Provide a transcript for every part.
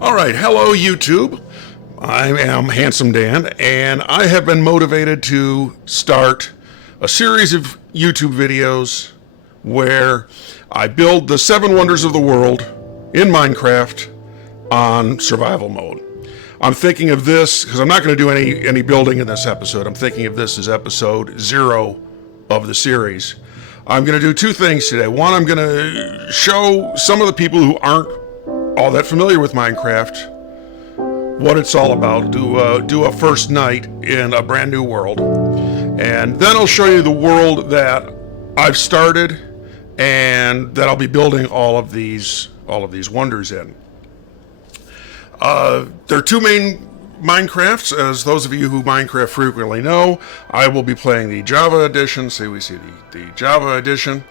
All right, hello YouTube. I am Handsome Dan, and I have been motivated to start a series of YouTube videos where I build the 7 wonders of the world in Minecraft on survival mode. I'm thinking of this, because I'm not going to do any building in this episode, I'm thinking of this as episode 0 of the series. I'm going to do 2 things today. One, I'm going to show some of the people who aren't all that familiar with Minecraft what it's all about, do a first night in a brand new world, and then I'll show you the world that I've started and that I'll be building all of these wonders in. There are 2 main Minecrafts, as those of you who Minecraft frequently know. I will be playing the Java edition. So we see the Java edition.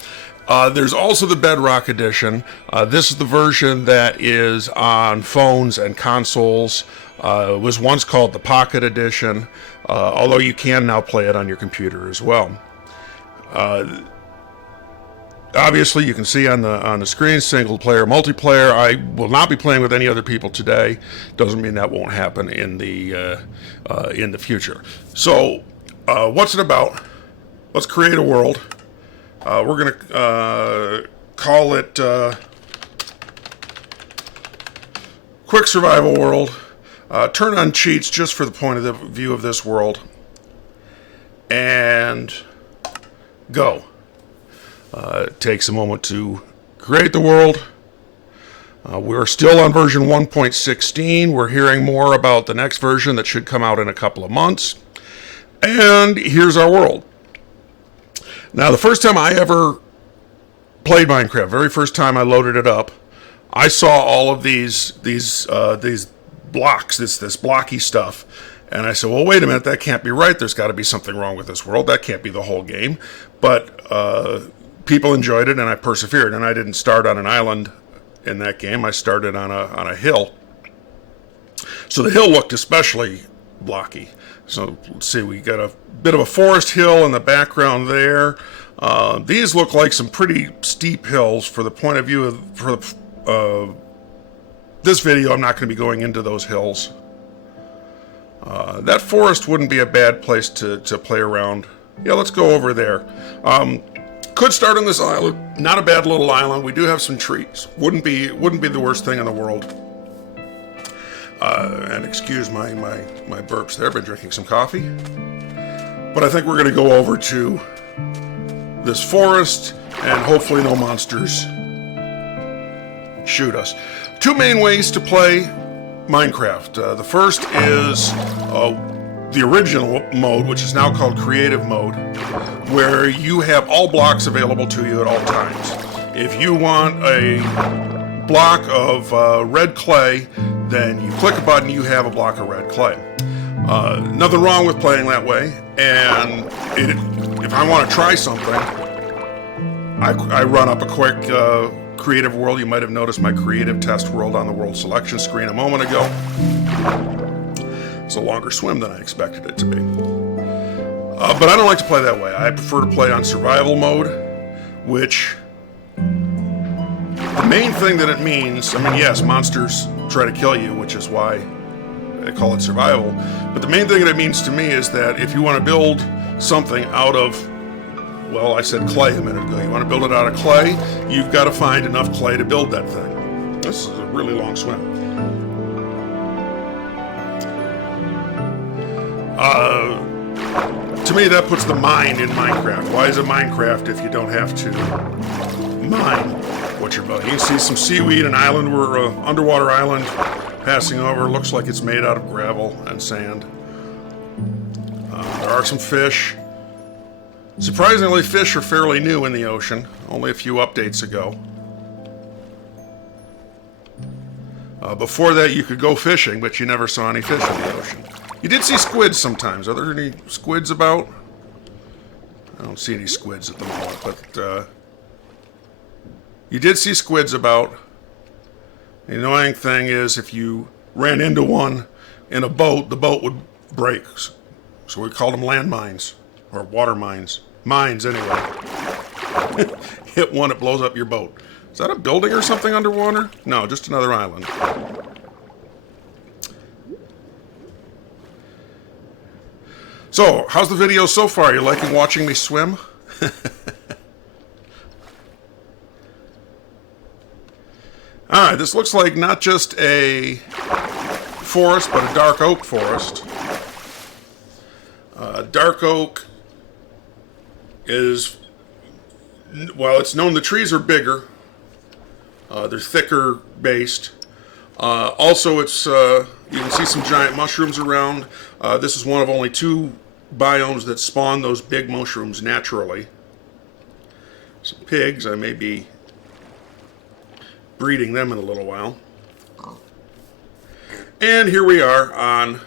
There's also the Bedrock edition. This is the version that is on phones and consoles. It was once called the Pocket edition, although you can now play it on your computer as well. Obviously, you can see on the screen single player, multiplayer. I will not be playing with any other people today. Doesn't mean that won't happen in the future. So, what's it about? Let's create a world. We're going to call it Quick Survival World. Turn on cheats just for the point of view of this world. And go. It takes a moment to create the world. We're still on version 1.16. We're hearing more about the next version that should come out in a couple of months. And here's our world. Now, the first time I ever played Minecraft, very first time I loaded it up, I saw all of these blocks, this blocky stuff, and I said, well, wait a minute, that can't be right. There's got to be something wrong with this world. That can't be the whole game. But people enjoyed it, and I persevered. And I didn't start on an island in that game. I started on a hill. So the hill looked especially blocky. So let's see, we got a bit of a forest hill in the background there. These look like some pretty steep hills. For the point of view of this video, I'm not going to be going into those hills. That forest wouldn't be a bad place to play around. Yeah, let's go over there. Could start on this island. Not a bad little island. We do have some trees. Wouldn't be the worst thing in the world. And excuse my burps there. I've been drinking some coffee. But I think we're going to go over to this forest, and hopefully no monsters shoot us. 2 main ways to play Minecraft. The first is the original mode, which is now called creative mode, where you have all blocks available to you at all times. If you want a block of red clay, then you click a button, you have a block of red clay. Nothing wrong with playing that way, and if I want to try something, I run up a quick creative world. You might have noticed my creative test world on the world selection screen a moment ago. It's a longer swim than I expected it to be. But I don't like to play that way. I prefer to play on survival mode, which the main thing that it means, I mean, yes, monsters try to kill you, which is why I call it survival. But the main thing that it means to me is that if you want to build something out of, well, I said clay a minute ago. You want to build it out of clay, you've got to find enough clay to build that thing. This is a really long swim. To me, that puts the mine in Minecraft. Why is it Minecraft if you don't have to mine what you're building? You can see some seaweed, an island, underwater island passing over. Looks like it's made out of gravel and sand. There are some fish. Surprisingly, fish are fairly new in the ocean, only a few updates ago. Before that, you could go fishing, but you never saw any fish in the ocean. You did see squids sometimes. Are there any squids about? I don't see any squids at the moment, but you did see squids about. The annoying thing is if you ran into one in a boat, the boat would break. So we called them landmines, or water mines. Mines, anyway. Hit one, it blows up your boat. Is that a building or something underwater? No, just another island. So, how's the video so far? You liking watching me swim? Alright, this looks like not just a forest, but a dark oak forest. Dark oak is, well, it's known the trees are bigger. They're thicker based. Also, it's you can see some giant mushrooms around. This is one of only 2 biomes that spawn those big mushrooms naturally. Some pigs, I may be breeding them in a little while. And here we are on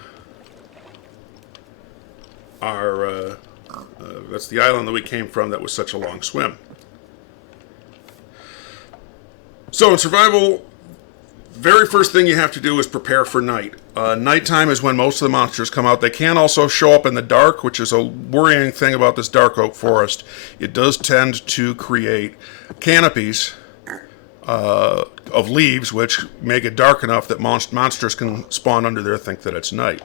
our, that's the island that we came from that was such a long swim. So in survival, very first thing you have to do is prepare for night. Nighttime is when most of the monsters come out. They can also show up in the dark, which is a worrying thing about this dark oak forest. It does tend to create canopies of leaves, which make it dark enough that monsters can spawn under there, think that it's night.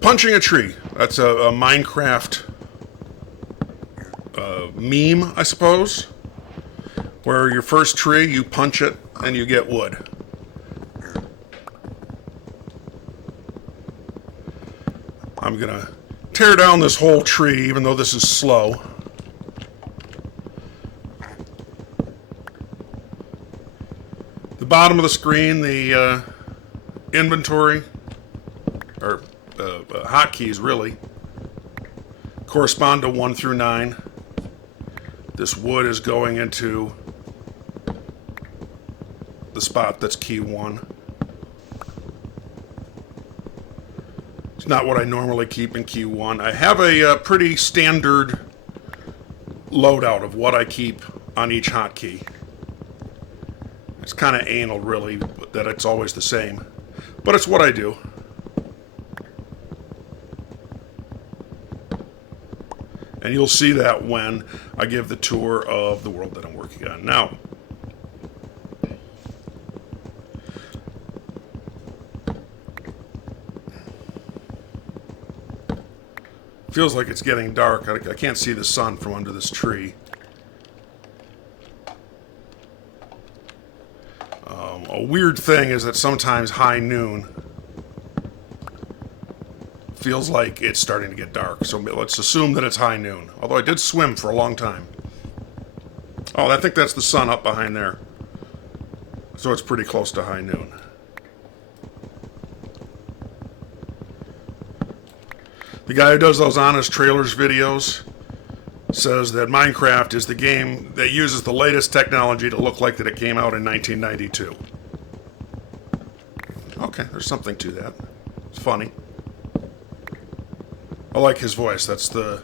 Punching a tree. That's a Minecraft meme, I suppose. Where your first tree, you punch it, and you get wood. I'm gonna tear down this whole tree, even though this is slow. The bottom of the screen, the inventory, or hotkeys really, correspond to 1 through 9. This wood is going into the spot that's key 1. It's not what I normally keep in key 1. I have a pretty standard loadout of what I keep on each hotkey. It's kind of anal, really, that it's always the same. But it's what I do. And you'll see that when I give the tour of the world that I'm working on now. Feels like it's getting dark. I can't see the sun from under this tree. A weird thing is that sometimes high noon feels like it's starting to get dark. So let's assume that it's high noon. Although I did swim for a long time. Oh, I think that's the sun up behind there. So it's pretty close to high noon. The guy who does those Honest Trailers videos says that Minecraft is the game that uses the latest technology to look like that it came out in 1992. Okay, there's something to that. It's funny. I like his voice. That's the...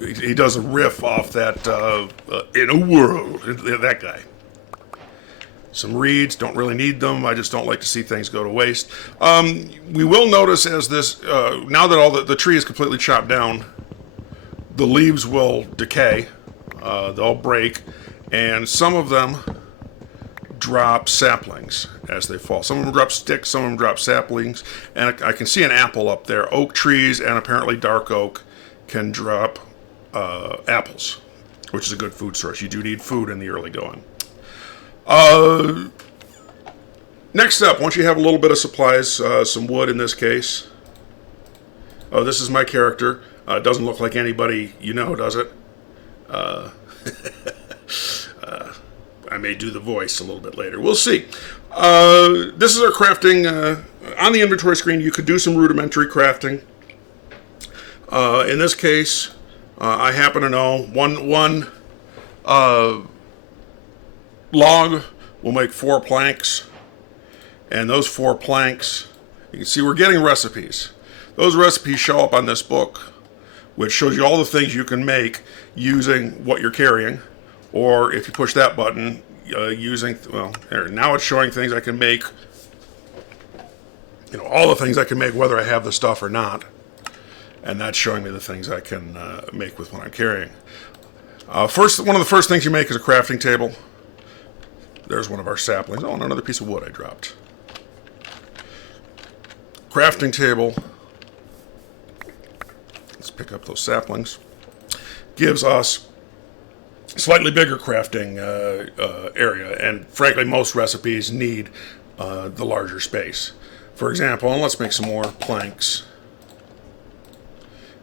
he does a riff off that, in a world, that guy. Some reeds, don't really need them. I just don't like to see things go to waste. We will notice as this, now that all the tree is completely chopped down, the leaves will decay, they'll break, and some of them drop saplings as they fall. Some of them drop sticks, some of them drop saplings, and I can see an apple up there. Oak trees and apparently dark oak can drop apples, which is a good food source. You do need food in the early going. Next up, once you have a little bit of supplies, some wood in this case. Oh, this is my character. Doesn't look like anybody you know, does it? I may do the voice a little bit later. We'll see. This is our crafting. On the inventory screen, you could do some rudimentary crafting. In this case, I happen to know one log will make 4 planks, and those 4 planks, you can see we're getting recipes. Those recipes show up on this book, which shows you all the things you can make using what you're carrying, or if you push that button, using, well, there, now it's showing things I can make, you know, all the things I can make whether I have the stuff or not, and that's showing me the things I can make with what I'm carrying. One of the first things you make is a crafting table. There's one of our saplings. Oh, and another piece of wood I dropped. crafting table, let's pick up those saplings, gives us slightly bigger crafting area, and frankly most recipes need the larger space. For example, let's make some more planks,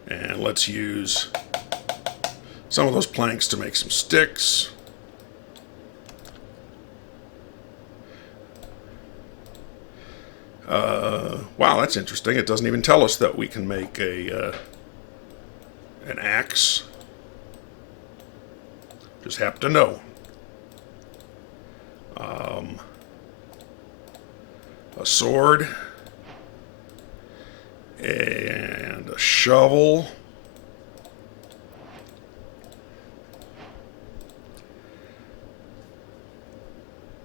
and let's use some of those planks to make some sticks. Wow, that's interesting. It doesn't even tell us that we can make an axe. Just happen to know. A sword and a shovel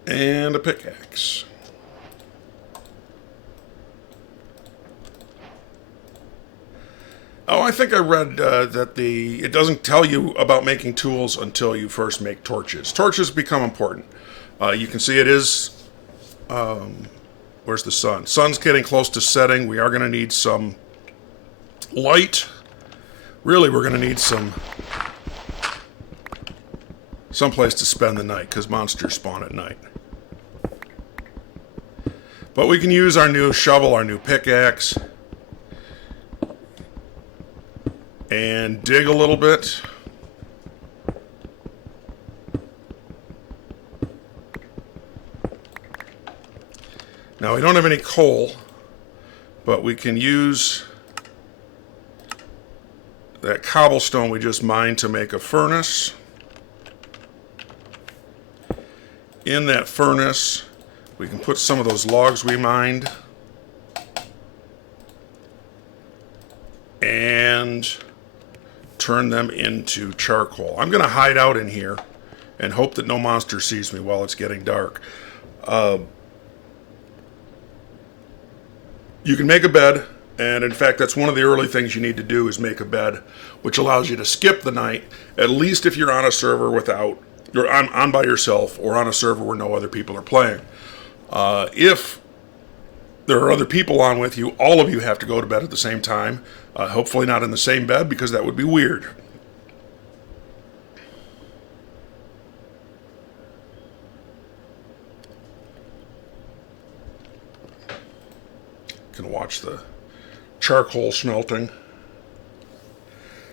and a pickaxe. Oh, I think I read that it doesn't tell you about making tools until you first make torches. Torches become important. You can see it is. Where's the sun? Sun's getting close to setting. We are going to need some light. Really, we're going to need someplace to spend the night, because monsters spawn at night. But we can use our new shovel, our new pickaxe, and dig a little bit. Now we don't have any coal, but we can use that cobblestone we just mined to make a furnace. In that furnace, we can put some of those logs we mined and turn them into charcoal. I'm going to hide out in here and hope that no monster sees me while it's getting dark. You can make a bed, and in fact that's one of the early things you need to do is make a bed, which allows you to skip the night, at least if you're on a server you're on by yourself, or on a server where no other people are playing. If there are other people on with you, all of you have to go to bed at the same time. Hopefully not in the same bed, because that would be weird. You can watch the charcoal smelting.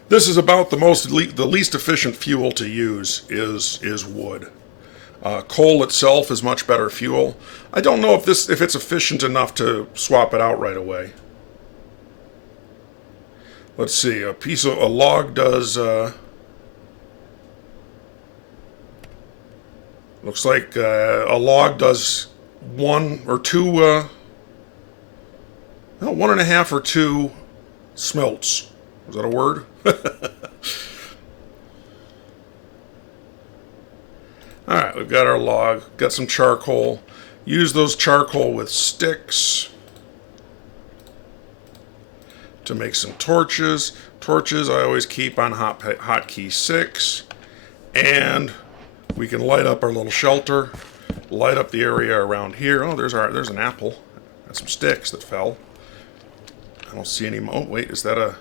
This is about the least efficient fuel to use is wood. Coal itself is much better fuel. I don't know if it's efficient enough to swap it out right away. Let's see. A log does. Looks like a log does 1 or 2. 1.5 or 2 smelts. Is that a word? Alright, we've got our log, got some charcoal. Use those charcoal with sticks to make some torches. Torches I always keep on hotkey 6. And we can light up our little shelter, light up the area around here. Oh, there's an apple and some sticks that fell. I don't see any. Oh, wait, is that a...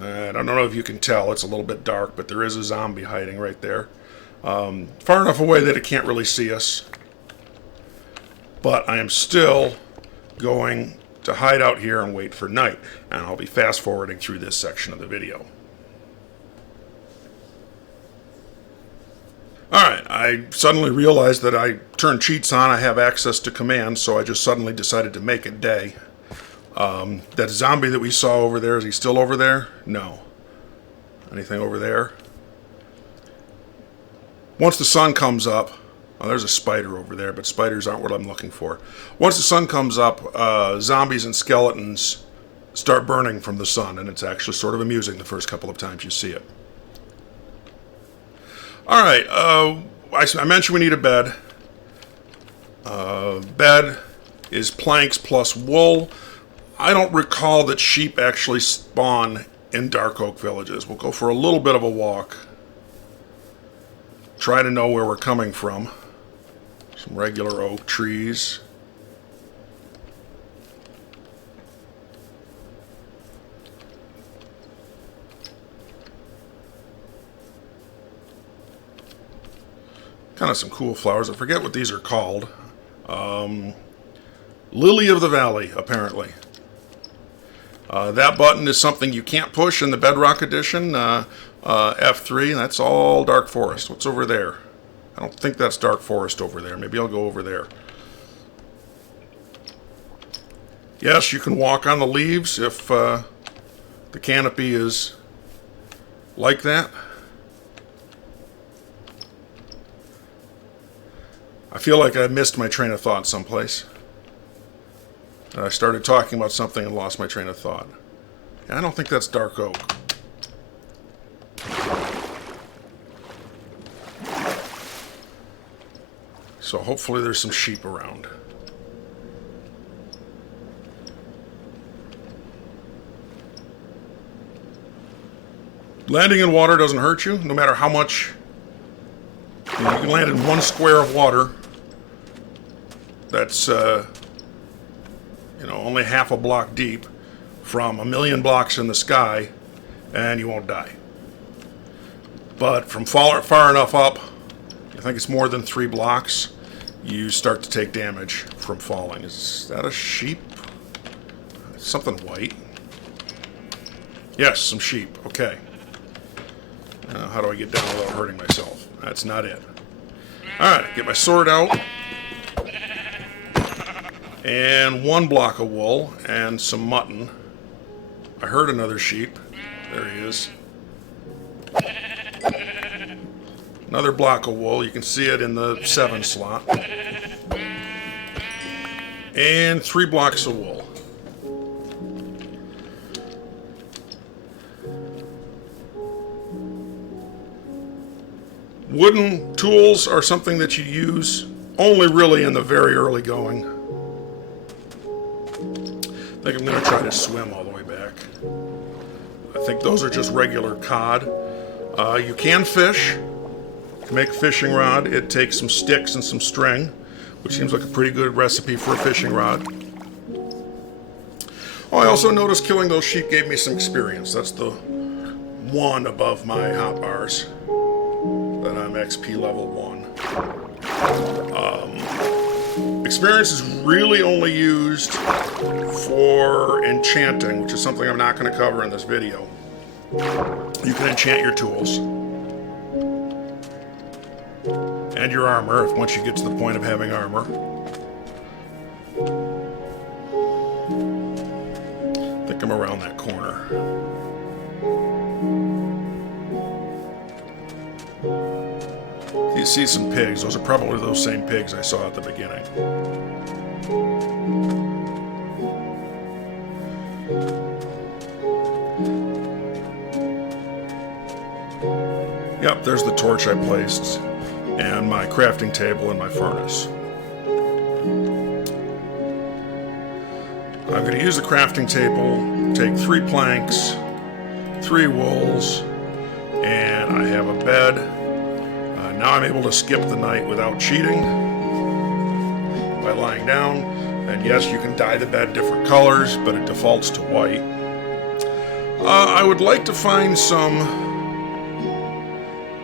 I don't know if you can tell. It's a little bit dark, but there is a zombie hiding right there. Far enough away that it can't really see us. But I am still going to hide out here and wait for night. And I'll be fast forwarding through this section of the video. Alright, I suddenly realized that I turned cheats on. I have access to commands, so I just suddenly decided to make it day. That zombie that we saw over there, is he still over there? No. Anything over there? Once the sun comes up, oh, there's a spider over there, but spiders aren't what I'm looking for. Once the sun comes up, zombies and skeletons start burning from the sun, and it's actually sort of amusing the first couple of times you see it. Alright, I mentioned we need a bed. Bed is planks plus wool. I don't recall that sheep actually spawn in Dark Oak villages. We'll go for a little bit of a walk. Try to know where we're coming from. Some regular oak trees. Kind of some cool flowers. I forget what these are called. Lily of the Valley, apparently. That button is something you can't push in the Bedrock Edition, F3. That's all Dark Forest. What's over there? I don't think that's Dark Forest over there. Maybe I'll go over there. Yes, you can walk on the leaves if the canopy is like that. I feel like I missed my train of thought someplace. I started talking about something and lost my train of thought. I don't think that's dark oak. So hopefully there's some sheep around. Landing in water doesn't hurt you, no matter how much. You can land in one square of water that's only half a block deep from 1,000,000 blocks in the sky, and you won't die. But from far enough up, I think it's more than 3 blocks, you start to take damage from falling. Is that a sheep? It's something white. Yes, some sheep. Okay. How do I get down without hurting myself? That's not it. Alright, get my sword out. And 1 block of wool and some mutton. I heard another sheep. There he is. Another block of wool. You can see it in the 7 slot. And 3 blocks of wool. Wooden tools are something that you use only really in the very early going. I think I'm going to try to swim all the way back. I think those are just regular cod. You can fish. To make a fishing rod, it takes some sticks and some string, which seems like a pretty good recipe for a fishing rod. Oh, I also noticed killing those sheep gave me some experience. That's the 1 above my hotbars. That I'm XP level 1. Experience is really only used for enchanting, which is something I'm not going to cover in this video. You can enchant your tools. And your armor, once you get to the point of having armor. I think I'm around that corner. You see some pigs. Those are probably those same pigs I saw at the beginning. Yep, there's the torch I placed, and my crafting table and my furnace. I'm going to use the crafting table, take 3 planks, 3 wools, and I have a bed. Now I'm able to skip the night without cheating by lying down. And yes, you can dye the bed different colors, but it defaults to white. I would like to find some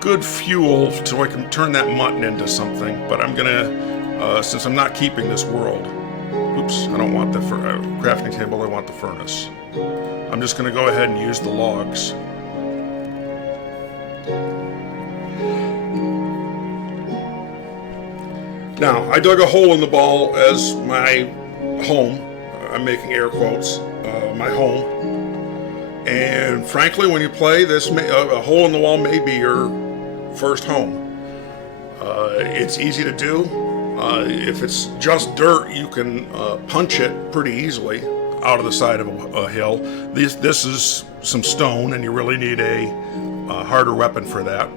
good fuel so I can turn that mutton into something, but I'm gonna, since I'm not keeping this world, oops, I don't want the crafting table, I want the furnace. I'm just gonna go ahead and use the logs. Now, I dug a hole in the ball as my home. I'm making air quotes, my home. And frankly, when you play, a hole in the wall may be your first home. It's easy to do. If it's just dirt, you can punch it pretty easily out of the side of a hill. This is some stone, and you really need a harder weapon for that.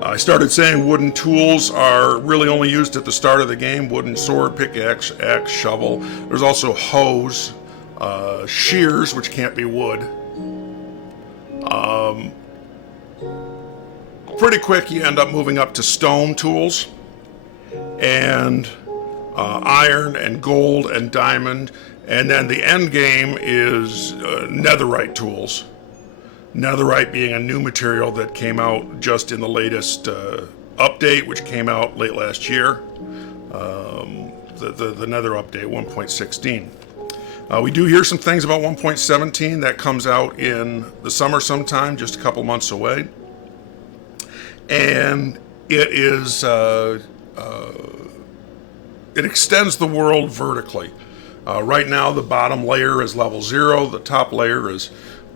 I started saying wooden tools are really only used at the start of the game. Wooden sword, pickaxe, axe, shovel. There's also hoes, shears, which can't be wood. Pretty quick, you end up moving up to stone tools, and iron, and gold, and diamond. And then the end game is netherite tools. Netherite being a new material that came out just in the latest update, which came out late last year. The Nether update 1.16. We do hear some things about 1.17 that comes out in the summer sometime, just a couple months away. And it is it extends the world vertically. Right now, the bottom layer is level 0. The top layer is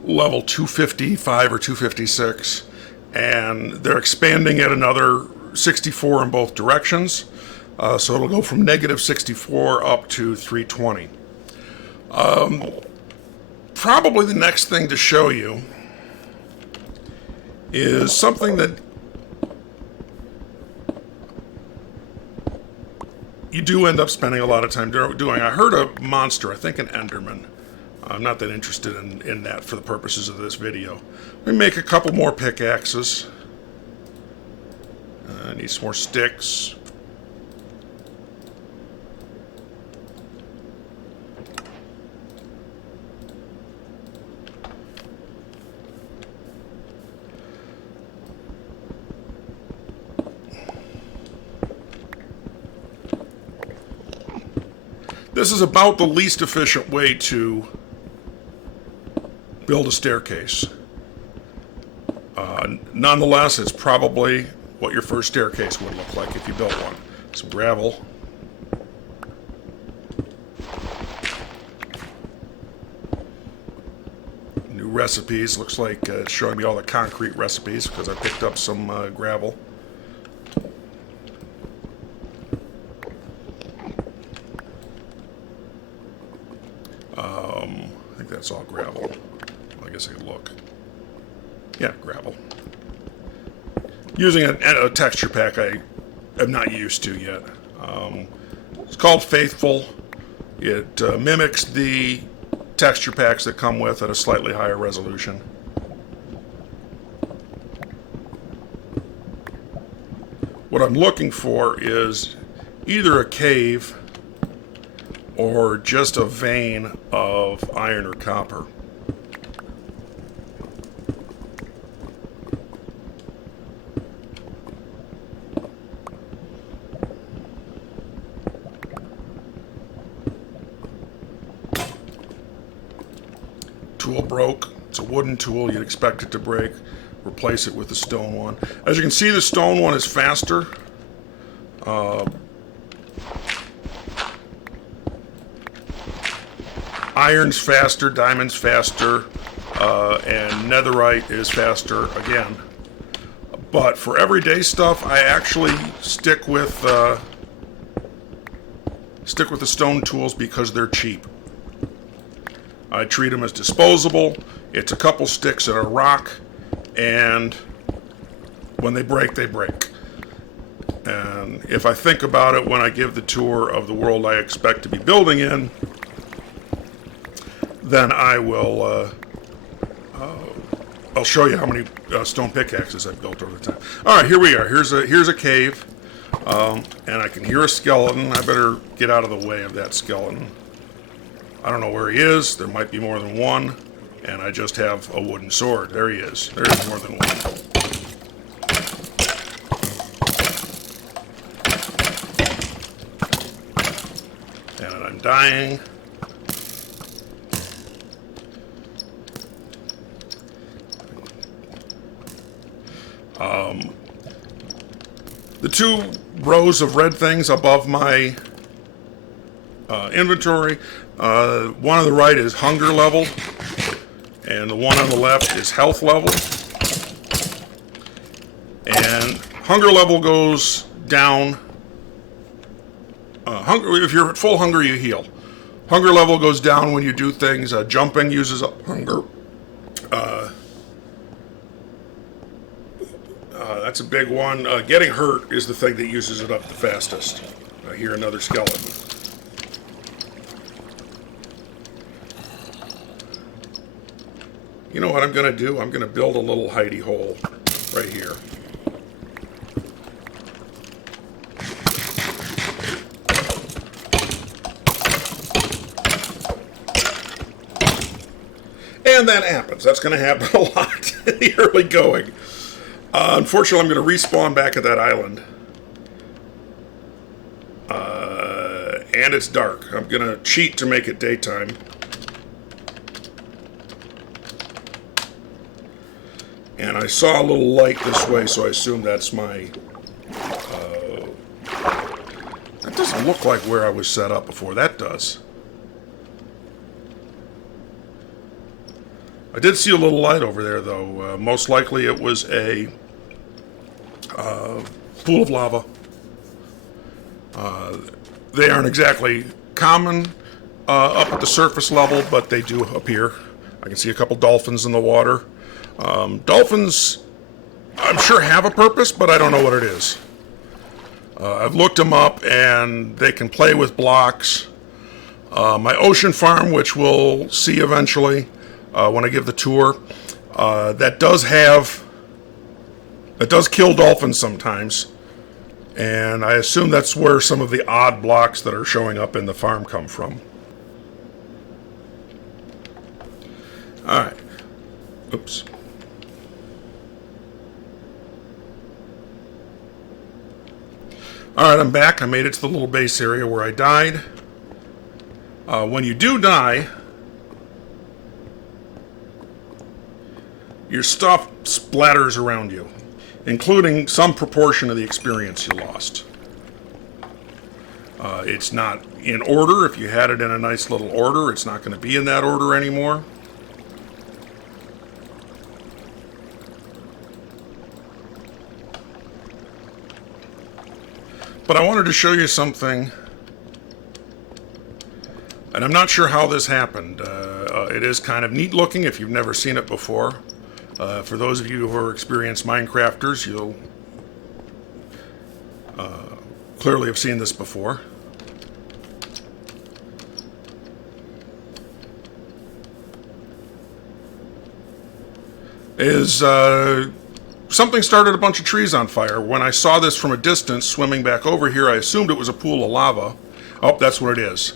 level 255 or 256. And they're expanding at another 64 in both directions. So it'll go from negative 64 up to 320. Probably the next thing to show you is something that you do end up spending a lot of time doing. I heard a monster, I think an Enderman. I'm not that interested in that for the purposes of this video. Let me make a couple more pickaxes. I need some more sticks. This is about the least efficient way to build a staircase. Nonetheless, it's probably what your first staircase would look like if you built one. Some gravel. New recipes. Looks like it's showing me all the concrete recipes because I picked up some gravel. I think that's all gravel. I guess I could look. Yeah, gravel. Using a texture pack I am not used to yet. It's called Faithful. It mimics the texture packs that come with at a slightly higher resolution. What I'm looking for is either a cave or just a vein of iron or copper. Tool broke. It's a wooden tool. You'd expect it to break. Replace it with a stone one. As you can see, the stone one is faster. Iron's faster, diamond's faster, and netherite is faster again. But for everyday stuff, I actually stick with the stone tools because they're cheap. I treat them as disposable. It's a couple sticks and a rock, and when they break, they break. And if I think about it when I give the tour of the world I expect to be building in, then I will, I'll show you how many stone pickaxes I've built over the time. All right, here we are. Here's a cave, and I can hear a skeleton. I better get out of the way of that skeleton. I don't know where he is. There might be more than one, and I just have a wooden sword. There he is. There's more than one. And I'm dying. The two rows of red things above my inventory, one on the right is hunger level, and the one on the left is health level. And hunger level goes down. If you're at full hunger, you heal. Hunger level goes down when you do things. Jumping uses up hunger. That's a big one. Getting hurt is the thing that uses it up the fastest. I hear another skeleton. You know what I'm going to do? I'm going to build a little hidey hole right here. And that happens. That's going to happen a lot in the early going. Unfortunately, I'm going to respawn back at that island. And it's dark. I'm going to cheat to make it daytime. And I saw a little light this way, so I assume that's my... that doesn't look like where I was set up before. That does. I did see a little light over there, though. Most likely it was a pool of lava. They aren't exactly common up at the surface level, but they do appear. I can see a couple dolphins in the water. Dolphins, I'm sure, have a purpose, but I don't know what it is. I've looked them up, and they can play with blocks. My ocean farm, which we'll see eventually when I give the tour, that does kill dolphins sometimes. And I assume that's where some of the odd blocks that are showing up in the farm come from. Alright. Oops. Alright, I'm back. I made it to the little base area where I died. When you do die, your stuff splatters around you, including some proportion of the experience you lost. It's not in order. If you had it in a nice little order, it's not going to be in that order anymore. But I wanted to show you something, and I'm not sure how this happened. It is kind of neat looking if you've never seen it before. For those of you who are experienced Minecrafters, you'll clearly have seen this before. Something started a bunch of trees on fire. When I saw this from a distance, swimming back over here, I assumed it was a pool of lava. Oh, that's what it is.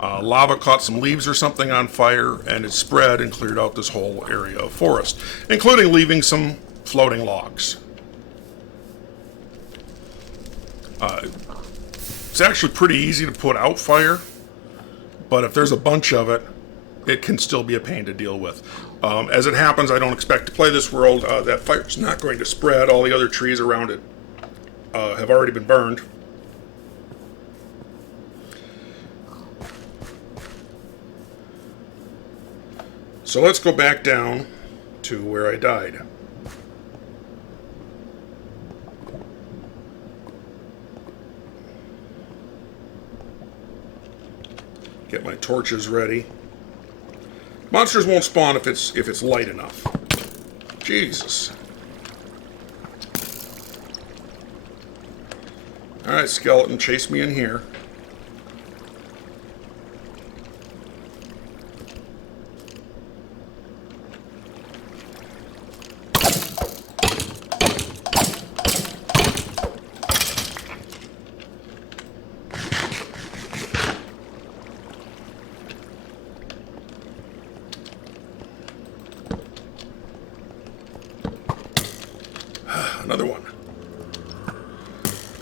Lava caught some leaves or something on fire, and it spread and cleared out this whole area of forest, including leaving some floating logs. It's actually pretty easy to put out fire, but if there's a bunch of it, it can still be a pain to deal with. As it happens, I don't expect to play this world. That fire's not going to spread. All the other trees around it have already been burned. So let's go back down to where I died. Get my torches ready. Monsters won't spawn if it's light enough. Jesus. Alright, skeleton, chase me in here. Another one.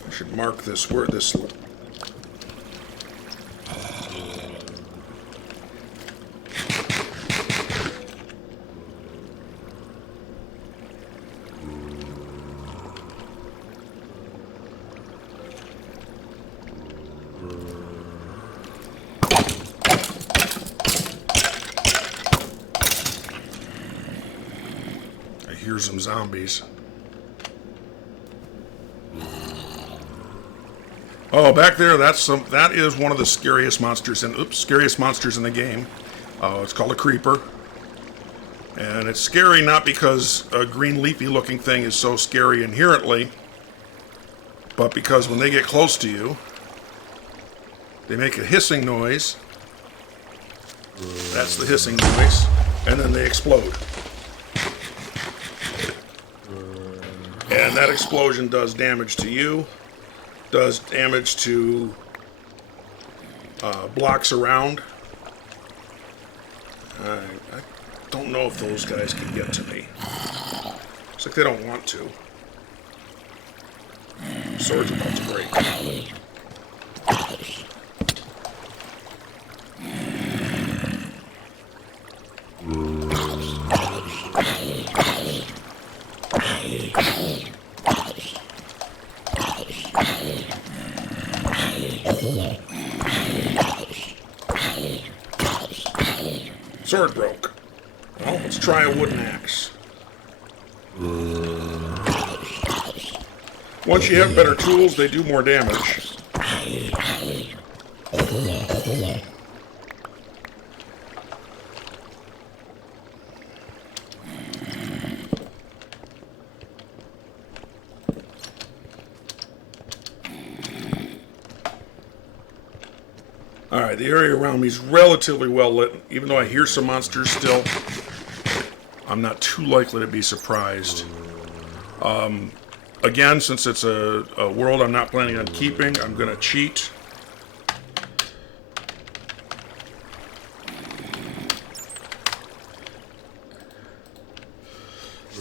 I should mark this where this... I hear some zombies. Oh, back there, that is one of the scariest monsters in the game. It's called a creeper. And it's scary not because a green leafy looking thing is so scary inherently, but because when they get close to you, they make a hissing noise. That's the hissing noise. And then they explode. And that explosion does damage to you. Does damage to blocks around. I don't know if those guys can get to me. Looks like they don't want to. Sword's about to break. Sword broke. Well, let's try a wooden axe. Once you have better tools, they do more damage. Alright, the area around me is relatively well lit. Even though I hear some monsters still, I'm not too likely to be surprised. Again, since it's a world I'm not planning on keeping, I'm going to cheat.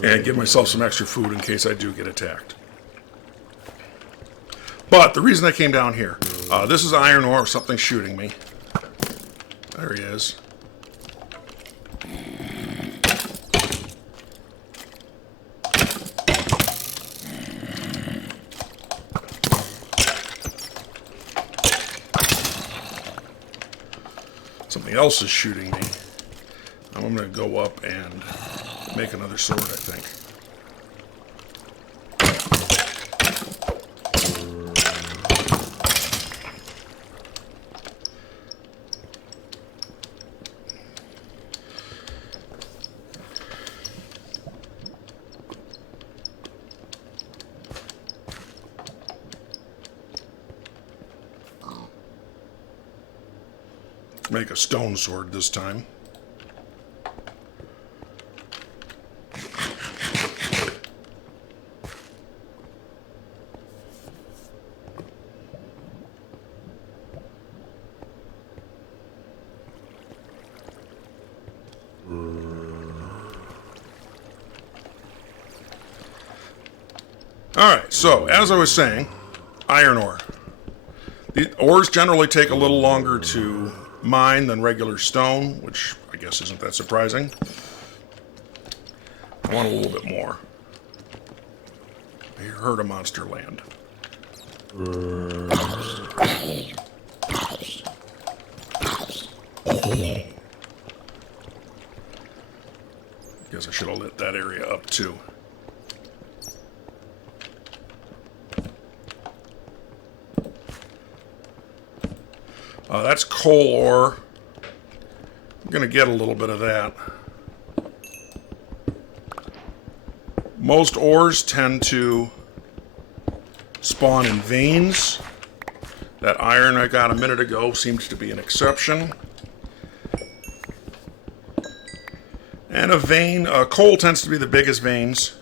And give myself some extra food in case I do get attacked. But the reason I came down here, this is iron ore, something shooting me. There he is. Something else is shooting me. I'm going to go up and make another sword, I think. Make a stone sword this time. Alright, so as I was saying, iron ore. The ores generally take a little longer to mine than regular stone, which I guess isn't that surprising. I want a little bit more. I heard a monster land. Guess I should have lit that area up too. That's coal ore. I'm going to get a little bit of that. Most ores tend to spawn in veins. That iron I got a minute ago seems to be an exception. And a vein, coal tends to be the biggest veins.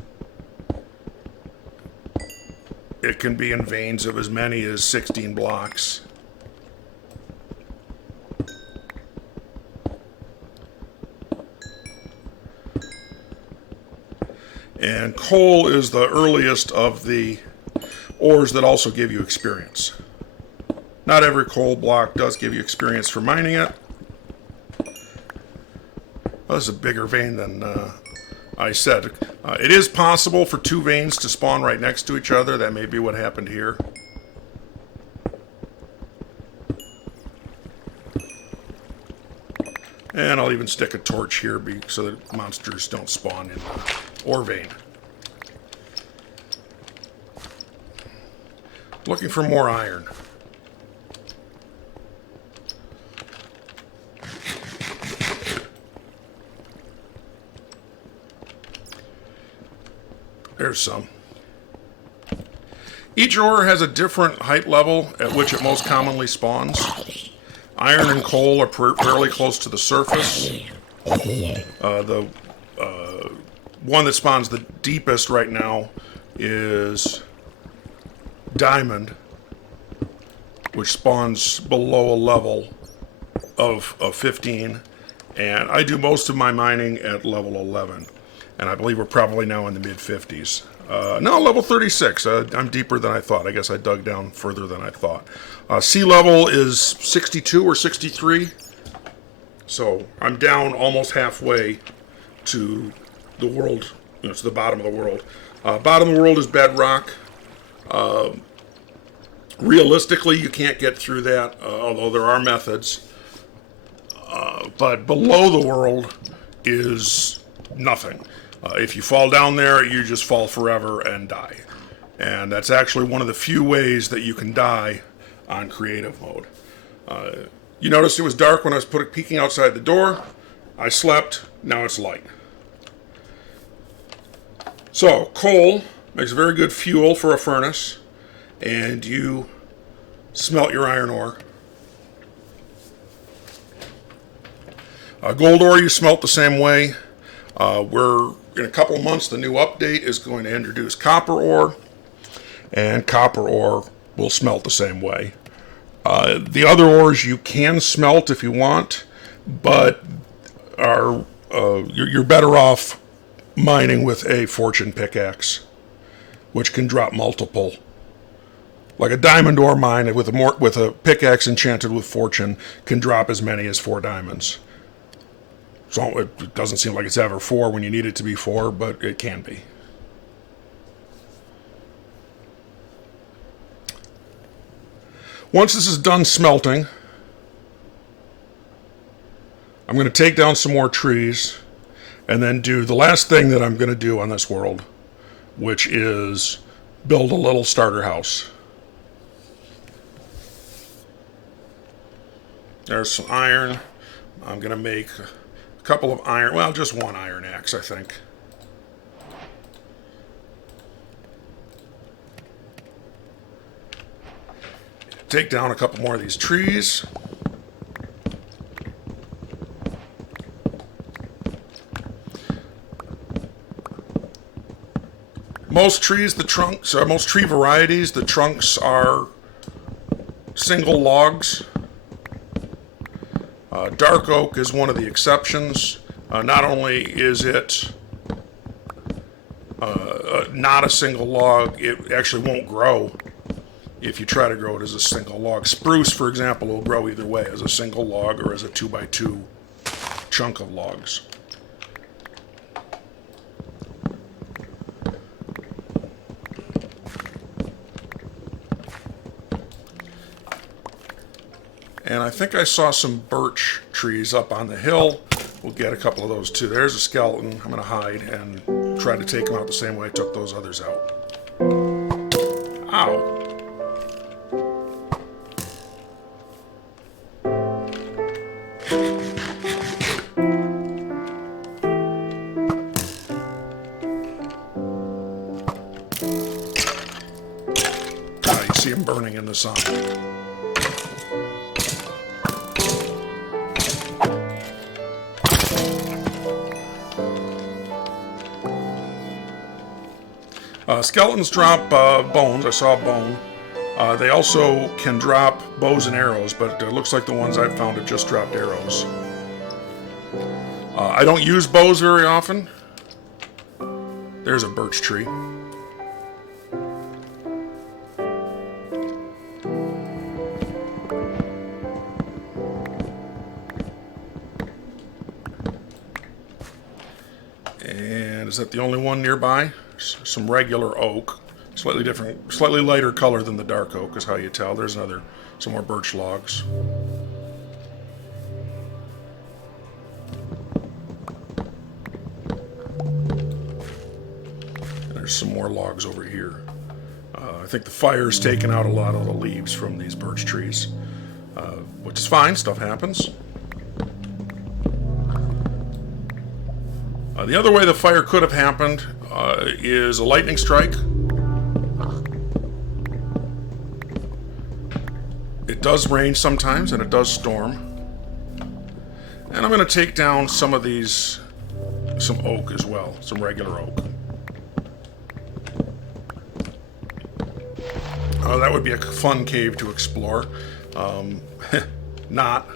It can be in veins of as many as 16 blocks. And coal is the earliest of the ores that also give you experience. Not every coal block does give you experience for mining it. Well, this is a bigger vein than I said. It is possible for two veins to spawn right next to each other. That may be what happened here. And I'll even stick a torch here so that monsters don't spawn in the ore vein. Looking for more iron. There's some. Each ore has a different height level at which it most commonly spawns. Iron and coal are fairly close to the surface. The one that spawns the deepest right now is diamond, which spawns below a level of 15. And I do most of my mining at level 11. and I believe we're probably now in the mid-50s. No, level 36. I'm deeper than I thought. I guess I dug down further than I thought. Sea level is 62 or 63. So I'm down almost halfway to the world, to the bottom of the world. Bottom of the world is bedrock. Realistically, you can't get through that, although there are methods. But below the world is nothing. If you fall down there, you just fall forever and die. And that's actually one of the few ways that you can die on creative mode. You noticed it was dark when I was peeking outside the door. I slept, now it's light. So, coal makes a very good fuel for a furnace, and you smelt your iron ore. Gold ore you smelt the same way. We're in a couple of months, the new update is going to introduce copper ore, and copper ore will smelt the same way. The other ores you can smelt if you want, but you're better off mining with a fortune pickaxe, which can drop multiple. Like a diamond ore mine with a pickaxe enchanted with fortune can drop as many as 4 diamonds. So it doesn't seem like it's ever 4 when you need it to be 4, but it can be. Once this is done smelting, I'm going to take down some more trees and then do the last thing that I'm going to do on this world, which is build a little starter house. There's some iron. I'm going to make a couple of iron, well, just one iron axe, I think. Take down a couple more of these trees. Most trees, most tree varieties, the trunks are single logs. Dark oak is one of the exceptions. Not only is it not a single log, it actually won't grow if you try to grow it as a single log. Spruce, for example, will grow either way, as a single log or as a 2x2 chunk of logs. And I think I saw some birch trees up on the hill. We'll get a couple of those too. There's a skeleton. I'm going to hide and try to take him out the same way I took those others out. Ow. You see him burning in the sun. Skeletons drop bones. I saw a bone. They also can drop bows and arrows, but it looks like the ones I've found have just dropped arrows. I don't use bows very often. There's a birch tree. And is that the only one nearby? Some regular oak, slightly different, slightly lighter color than the dark oak is how you tell. There's some more birch logs. And there's some more logs over here. I think the fire's taken out a lot of the leaves from these birch trees, which is fine, stuff happens. The other way the fire could have happened is a lightning strike. It does rain sometimes, and it does storm. And I'm going to take down some of these, some oak as well, some regular oak. That would be a fun cave to explore. Not.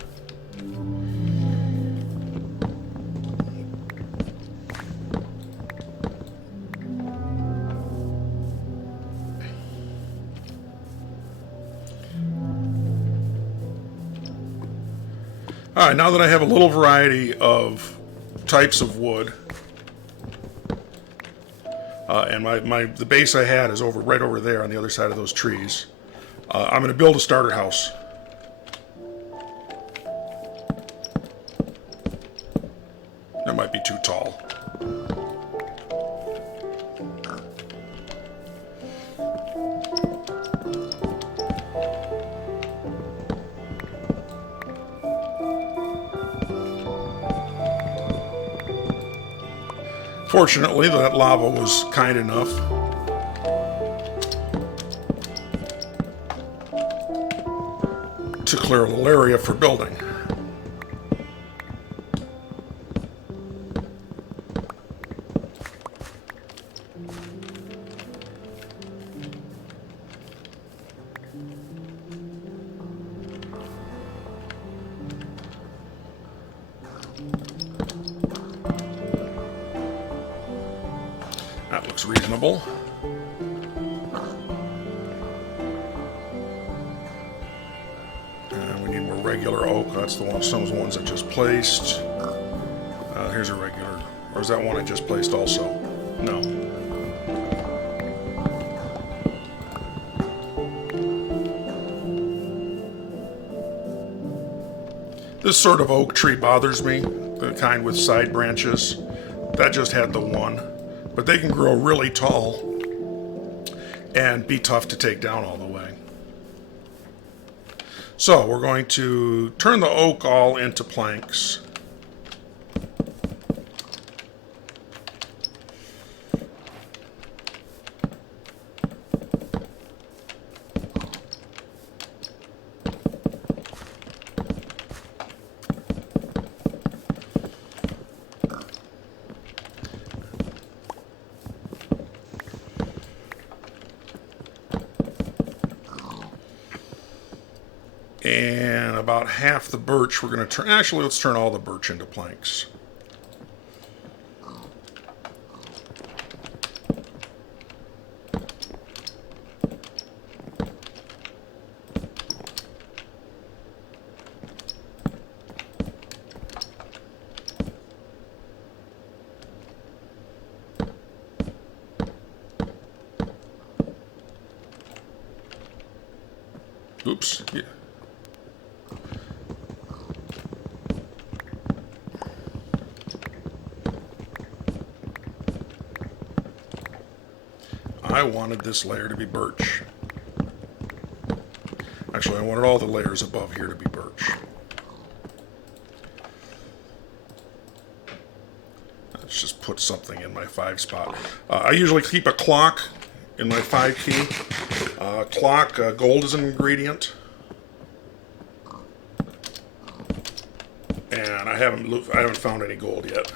Alright, now that I have a little variety of types of wood, and the base I had is right over there on the other side of those trees, I'm going to build a starter house. That might be too tall. Fortunately, that lava was kind enough to clear a little area for building. That looks reasonable. And we need more regular oak. That's some of the ones I just placed. Here's a regular. Or is that one I just placed also? No. This sort of oak tree bothers me. The kind with side branches. That just had the one. But they can grow really tall and be tough to take down all the way. So we're going to turn the oak all into planks. And about half the birch we're going to turn... Actually, let's turn all the birch into planks. Oops. Yeah. I wanted this layer to be birch. Actually, I wanted all the layers above here to be birch. Let's just put something in my 5 spot. I usually keep a clock in my 5 key. Clock, gold is an ingredient. And I haven't found any gold yet.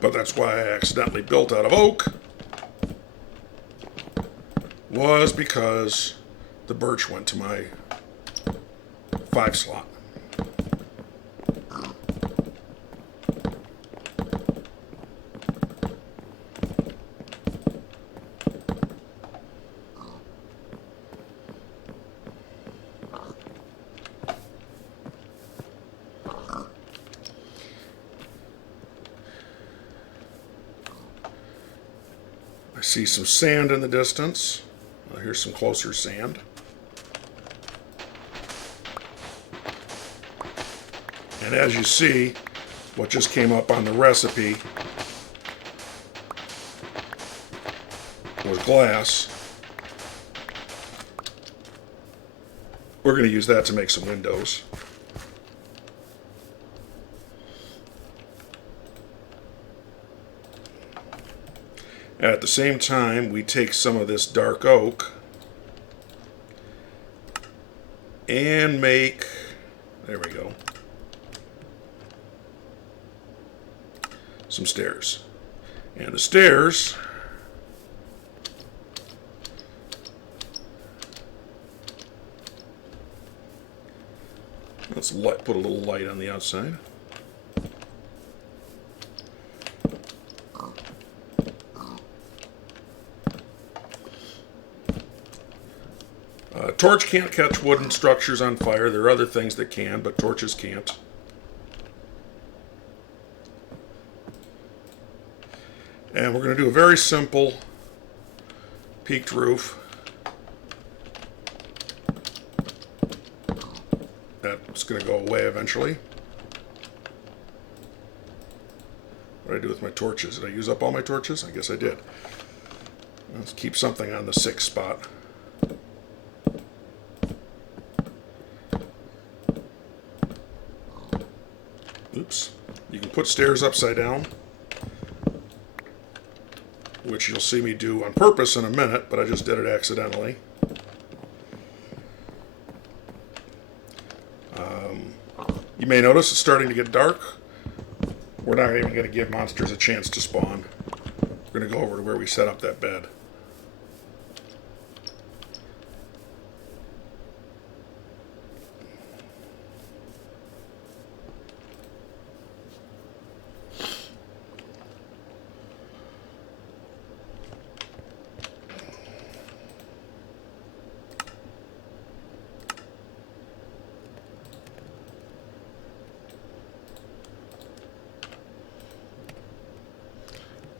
But that's why I accidentally built out of oak, was because the birch went to my 5 slot. I see some sand in the distance. Here's some closer sand. And as you see, what just came up on the recipe was glass. We're going to use that to make some windows. At the same time, we take some of this dark oak and make, there we go, some stairs. And the stairs let's put a little light on the outside. Torch can't catch wooden structures on fire. There are other things that can, but torches can't. And we're going to do a very simple peaked roof. That's going to go away eventually. What did I do with my torches? Did I use up all my torches? I guess I did. Let's keep something on the 6 spot. Oops. You can put stairs upside down, which you'll see me do on purpose in a minute, but I just did it accidentally. You may notice it's starting to get dark. We're not even going to give monsters a chance to spawn. We're going to go over to where we set up that bed.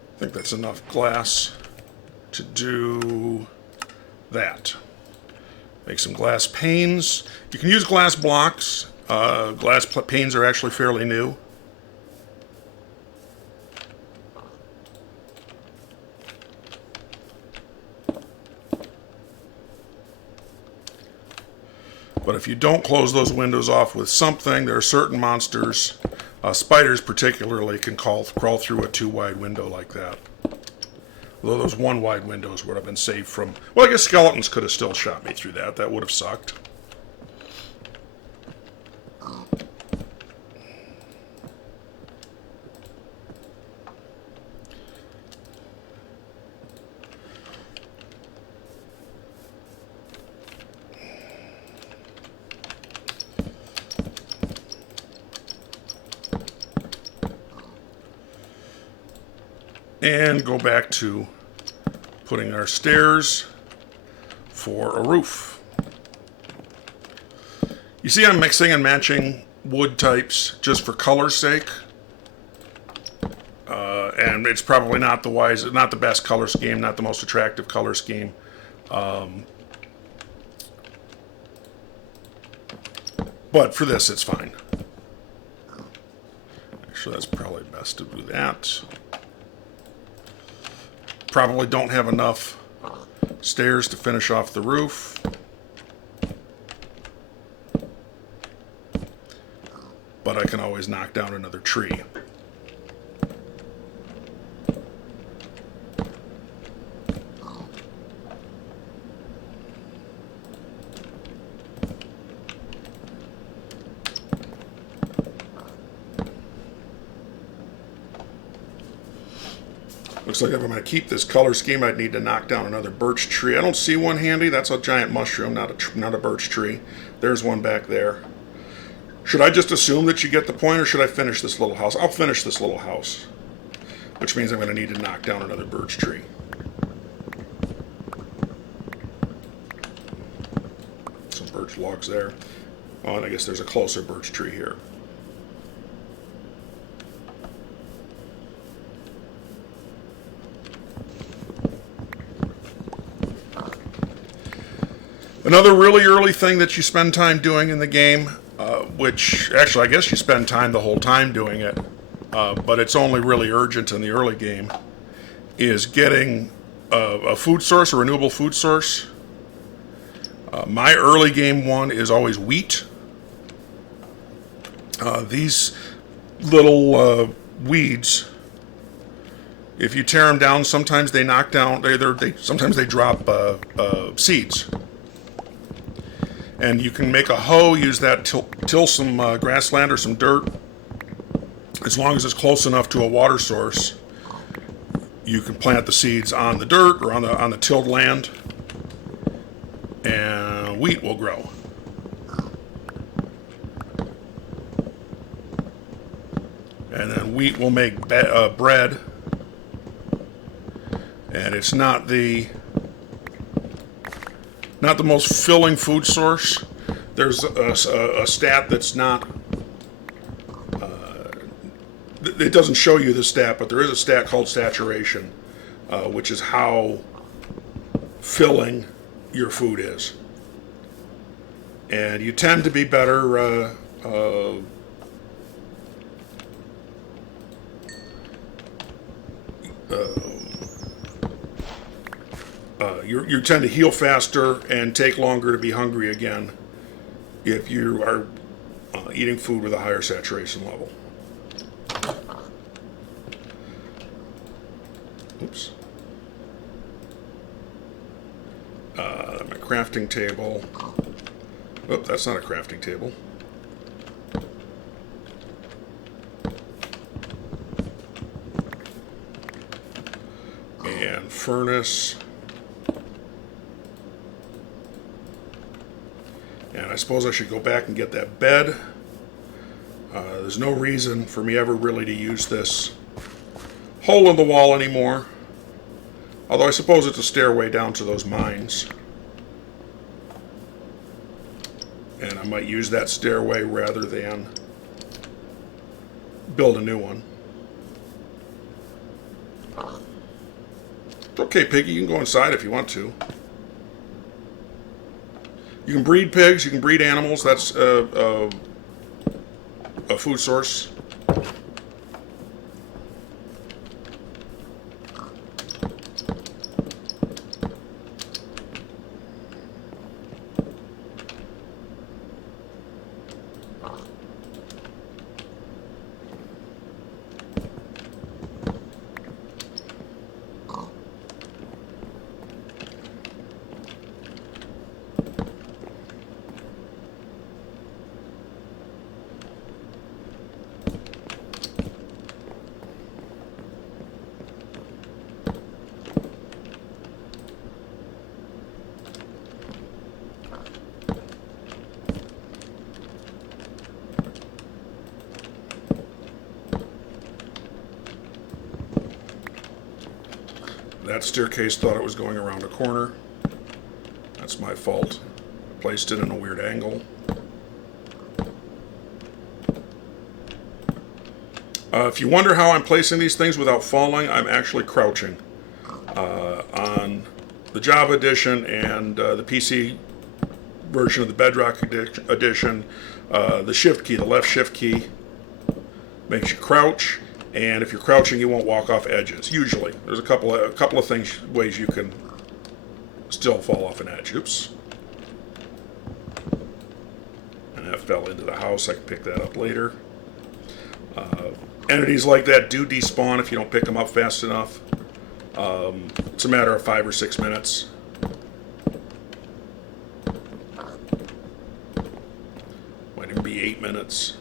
I think that's enough glass to do that. Make some glass panes. You can use glass blocks. Glass panes are actually fairly new. But if you don't close those windows off with something, there are certain monsters, spiders particularly, can crawl through a 2-wide window like that. Although those 1-wide windows would have been saved from... Well, I guess skeletons could have still shot me through that. That would have sucked. And go back to putting our stairs for a roof. You see I'm mixing and matching wood types just for color's sake. And it's probably not the best color scheme, not the most attractive color scheme. But for this, it's fine. Actually, that's probably best to do that. Probably don't have enough stairs to finish off the roof. But I can always knock down another tree. Looks like if I'm going to keep this color scheme, I'd need to knock down another birch tree. I don't see one handy. That's a giant mushroom, not a birch tree. There's one back there. Should I just assume that you get the point, or should I finish this little house? I'll finish this little house, which means I'm going to need to knock down another birch tree. Some birch logs there. Oh, and I guess there's a closer birch tree here. Another really early thing that you spend time doing in the game, which actually I guess you spend time the whole time doing it, but it's only really urgent in the early game, is getting a food source, a renewable food source. My early game one is always wheat. These little weeds, if you tear them down, sometimes they knock down, sometimes they drop seeds. And you can make a hoe, use that, till some grassland or some dirt. As long as it's close enough to a water source, you can plant the seeds on the dirt or on the tilled land, and wheat will grow. And then wheat will make bread. And it's not the most filling food source. There's a stat that's not. It doesn't show you the stat, but there is a stat called saturation, which is how filling your food is. And you tend to be better. You tend to heal faster and take longer to be hungry again if you are eating food with a higher saturation level. Oops. My crafting table. Oh, that's not a crafting table. And furnace. And I suppose I should go back and get that bed. There's no reason for me ever really to use this hole in the wall anymore. Although I suppose it's a stairway down to those mines. And I might use that stairway rather than build a new one. It's okay, Piggy, you can go inside if you want to. You can breed pigs, you can breed animals, that's a food source. That staircase thought it was going around a corner. That's my fault. I placed it in a weird angle. If you wonder how I'm placing these things without falling, I'm actually crouching. On the Java edition and the PC version of the Bedrock edition, the shift key, the left shift key, makes you crouch. And if you're crouching, you won't walk off edges. Usually, there's a couple of ways you can still fall off an edge. Oops. And that fell into the house. I can pick that up later. Entities like that do despawn if you don't pick them up fast enough. It's a matter of 5 or 6 minutes. Might even be 8 minutes.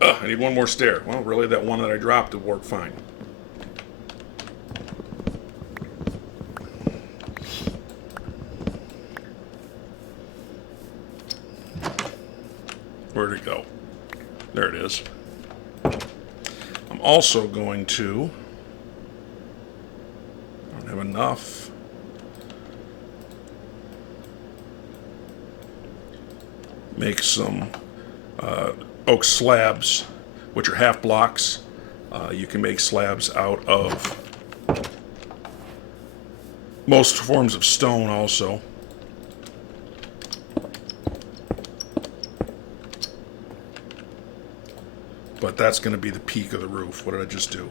I need one more stair. Well, really, that one that I dropped would work fine. Where'd it go? There it is. I'm also going to... I don't have enough. Make some... oak slabs, which are half blocks. You can make slabs out of most forms of stone also. But that's going to be the peak of the roof. What did I just do?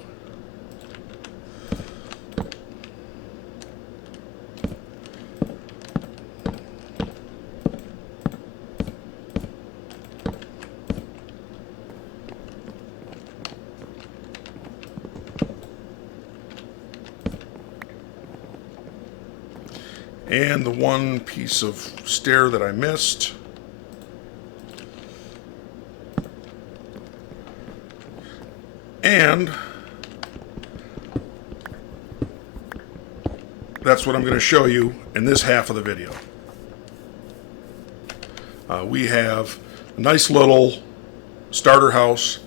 And the one piece of stair that I missed. And that's what I'm going to show you in this half of the video. We have a nice little starter house,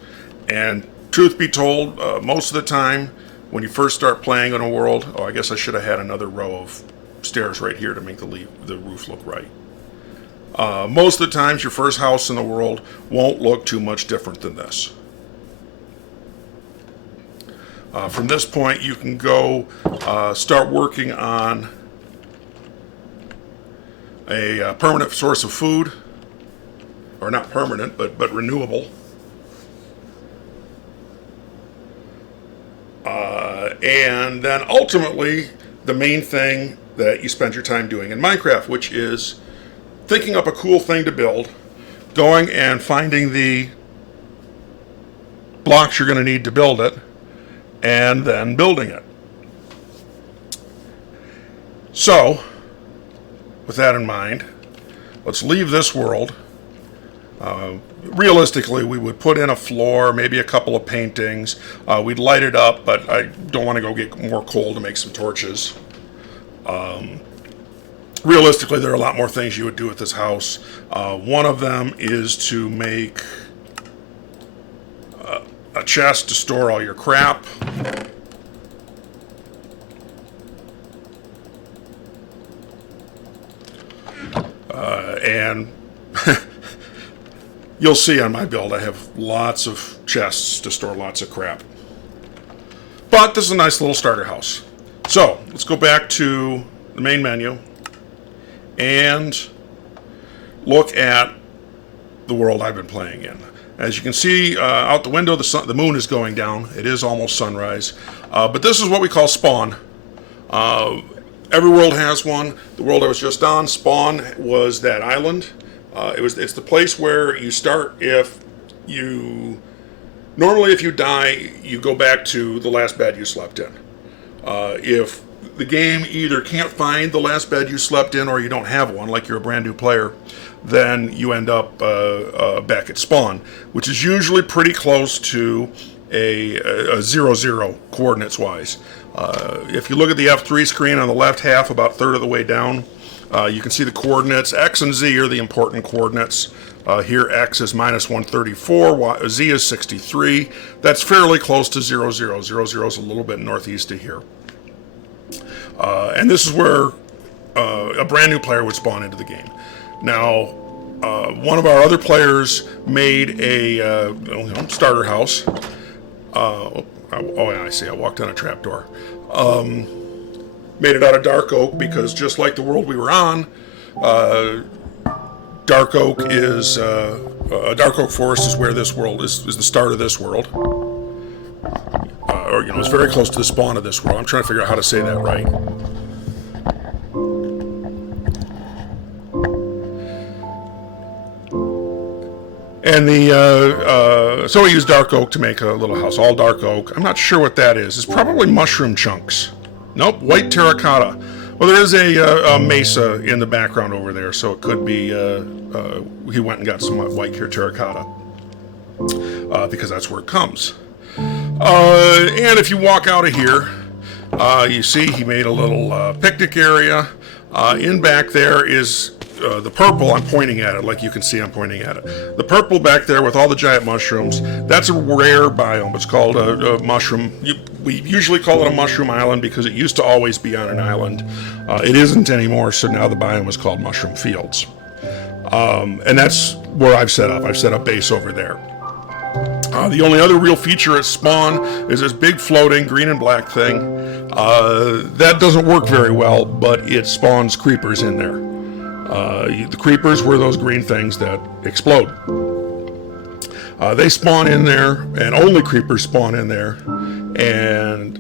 and truth be told, most of the time when you first start playing in a world, oh, I guess I should have had another row of stairs right here to make the roof look right. Most of the times your first house in the world won't look too much different than this. From this point you can go start working on a permanent source of food, or not permanent but renewable. And then ultimately the main thing that you spend your time doing in Minecraft, which is thinking up a cool thing to build, going and finding the blocks you're going to need to build it, and then building it. So, with that in mind, let's leave this world. Realistically, we would put in a floor, maybe a couple of paintings. We'd light it up, but I don't want to go get more coal to make some torches. Realistically, there are a lot more things you would do with this house. One of them is to make a chest to store all your crap. And you'll see on my build I have lots of chests to store lots of crap. But this is a nice little starter house. So let's go back to the main menu and look at the world I've been playing in. As you can see out the window, the moon is going down. It is almost sunrise. But this is what we call spawn. Every world has one. The world I was just on, spawn, was that island. It's the place where you start normally if you die, you go back to the last bed you slept in. If the game either can't find the last bed you slept in, or you don't have one, like you're a brand new player, then you end up back at spawn, which is usually pretty close to a 0-0 coordinates wise. If you look at the F3 screen on the left half, about a third of the way down, you can see the coordinates. X and Z are the important coordinates. Here X is -134, Z is 63. That's fairly close to 0-0. 0-0 is a little bit northeast of here. And this is where a brand new player would spawn into the game. Now, one of our other players made a starter house. Oh, yeah, I see. I walked on a trapdoor. Made it out of dark oak because, just like the world we were on, dark oak is a dark oak forest is where this world is the start of this world. Or it's very close to the spawn of this world. I'm trying to figure out how to say that right. And so we use dark oak to make a little house, all dark oak. I'm not sure what that is. It's probably mushroom chunks. Nope, white terracotta. Well, there is a mesa in the background over there, so it could be he went and got some white terracotta because that's where it comes. And if you walk out of here, you see he made a little picnic area. In back there is the purple. I'm pointing at it, like you can see I'm pointing at it. The purple back there with all the giant mushrooms, that's a rare biome. It's called a mushroom. We usually call it a mushroom island because it used to always be on an island. It isn't anymore, so now the biome is called mushroom fields. And that's where I've set up. I've set up base over there. The only other real feature at spawn is this big floating green and black thing. That doesn't work very well, but it spawns creepers in there. The creepers were those green things that explode. They spawn in there, and only creepers spawn in there, and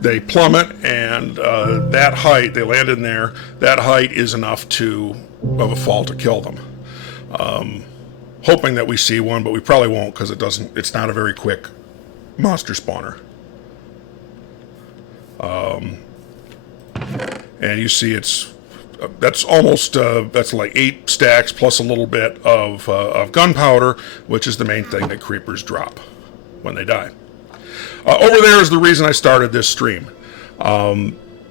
they plummet, and that height, they land in there, that height is enough of a fall to kill them. Hoping that we see one, but we probably won't because it's not a very quick monster spawner. And you see that's like 8 stacks plus a little bit of gunpowder, which is the main thing that creepers drop when they die. Over there is the reason I started this stream.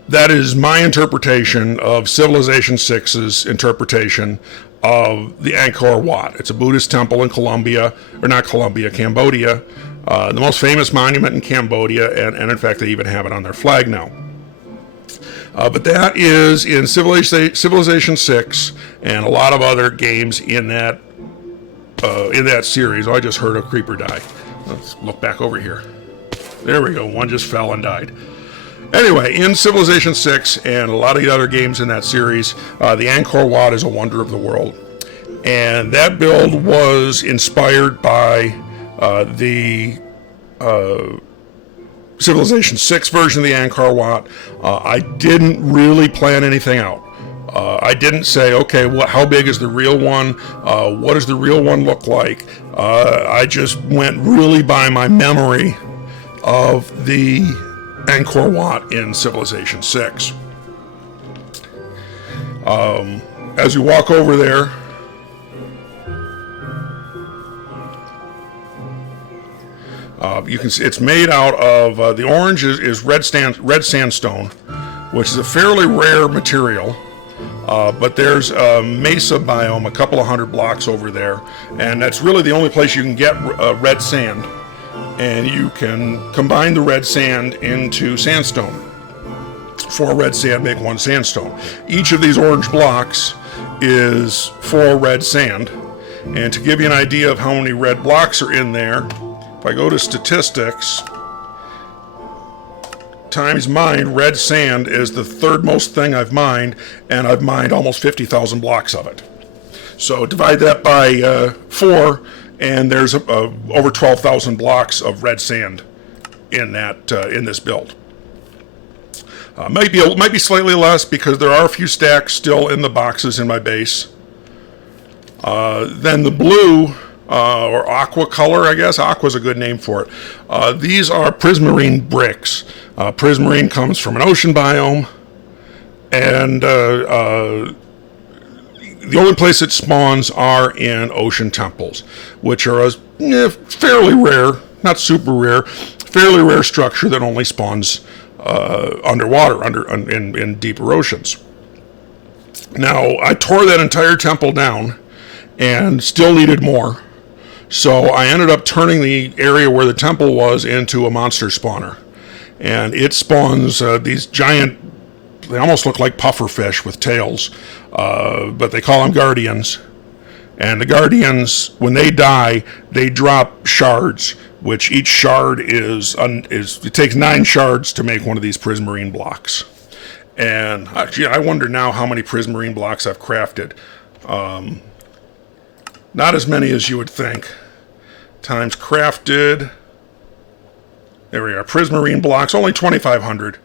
that is my interpretation of Civilization 6's interpretation of the Angkor Wat. It's a Buddhist temple in Cambodia. The most famous monument in Cambodia, and in fact they even have it on their flag now. But that is in Civilization 6 and a lot of other games in that series. Oh, I just heard a creeper die. Let's look back over here. There we go. One just fell and died. Anyway, in Civilization 6 and a lot of the other games in that series, the Angkor Wat is a wonder of the world. And that build was inspired by the Civilization 6 version of the Angkor Wat. I didn't really plan anything out. I didn't say, okay, how big is the real one? What does the real one look like? I just went really by my memory of the Angkor Wat in Civilization 6. As you walk over there, you can see it's made out of the orange is red sandstone, which is a fairly rare material. But there's a mesa biome a couple of hundred blocks over there, and that's really the only place you can get red sand. And you can combine the red sand into sandstone. 4 red sand make 1 sandstone. Each of these orange blocks is 4 red sand. And to give you an idea of how many red blocks are in there, if I go to statistics, times mined, red sand is the 3rd most thing I've mined, and I've mined almost 50,000 blocks of it. So divide that by 4, and there's over 12,000 blocks of red sand in this build. Might be slightly less because there are a few stacks still in the boxes in my base. Then the blue, or aqua color, I guess. Aqua's a good name for it. These are prismarine bricks. Prismarine comes from an ocean biome, and the only place it spawns are in ocean temples, which are a fairly rare, not super rare, fairly rare structure that only spawns underwater, in deeper oceans. Now, I tore that entire temple down and still needed more, so I ended up turning the area where the temple was into a monster spawner. And it spawns these giant, they almost look like puffer fish with tails, but they call them guardians. And the guardians, when they die, they drop shards, which each shard it takes 9 shards to make one of these prismarine blocks. And I wonder now how many prismarine blocks I've crafted. Not as many as you would think. Times crafted. There we are. Prismarine blocks, only 2,500.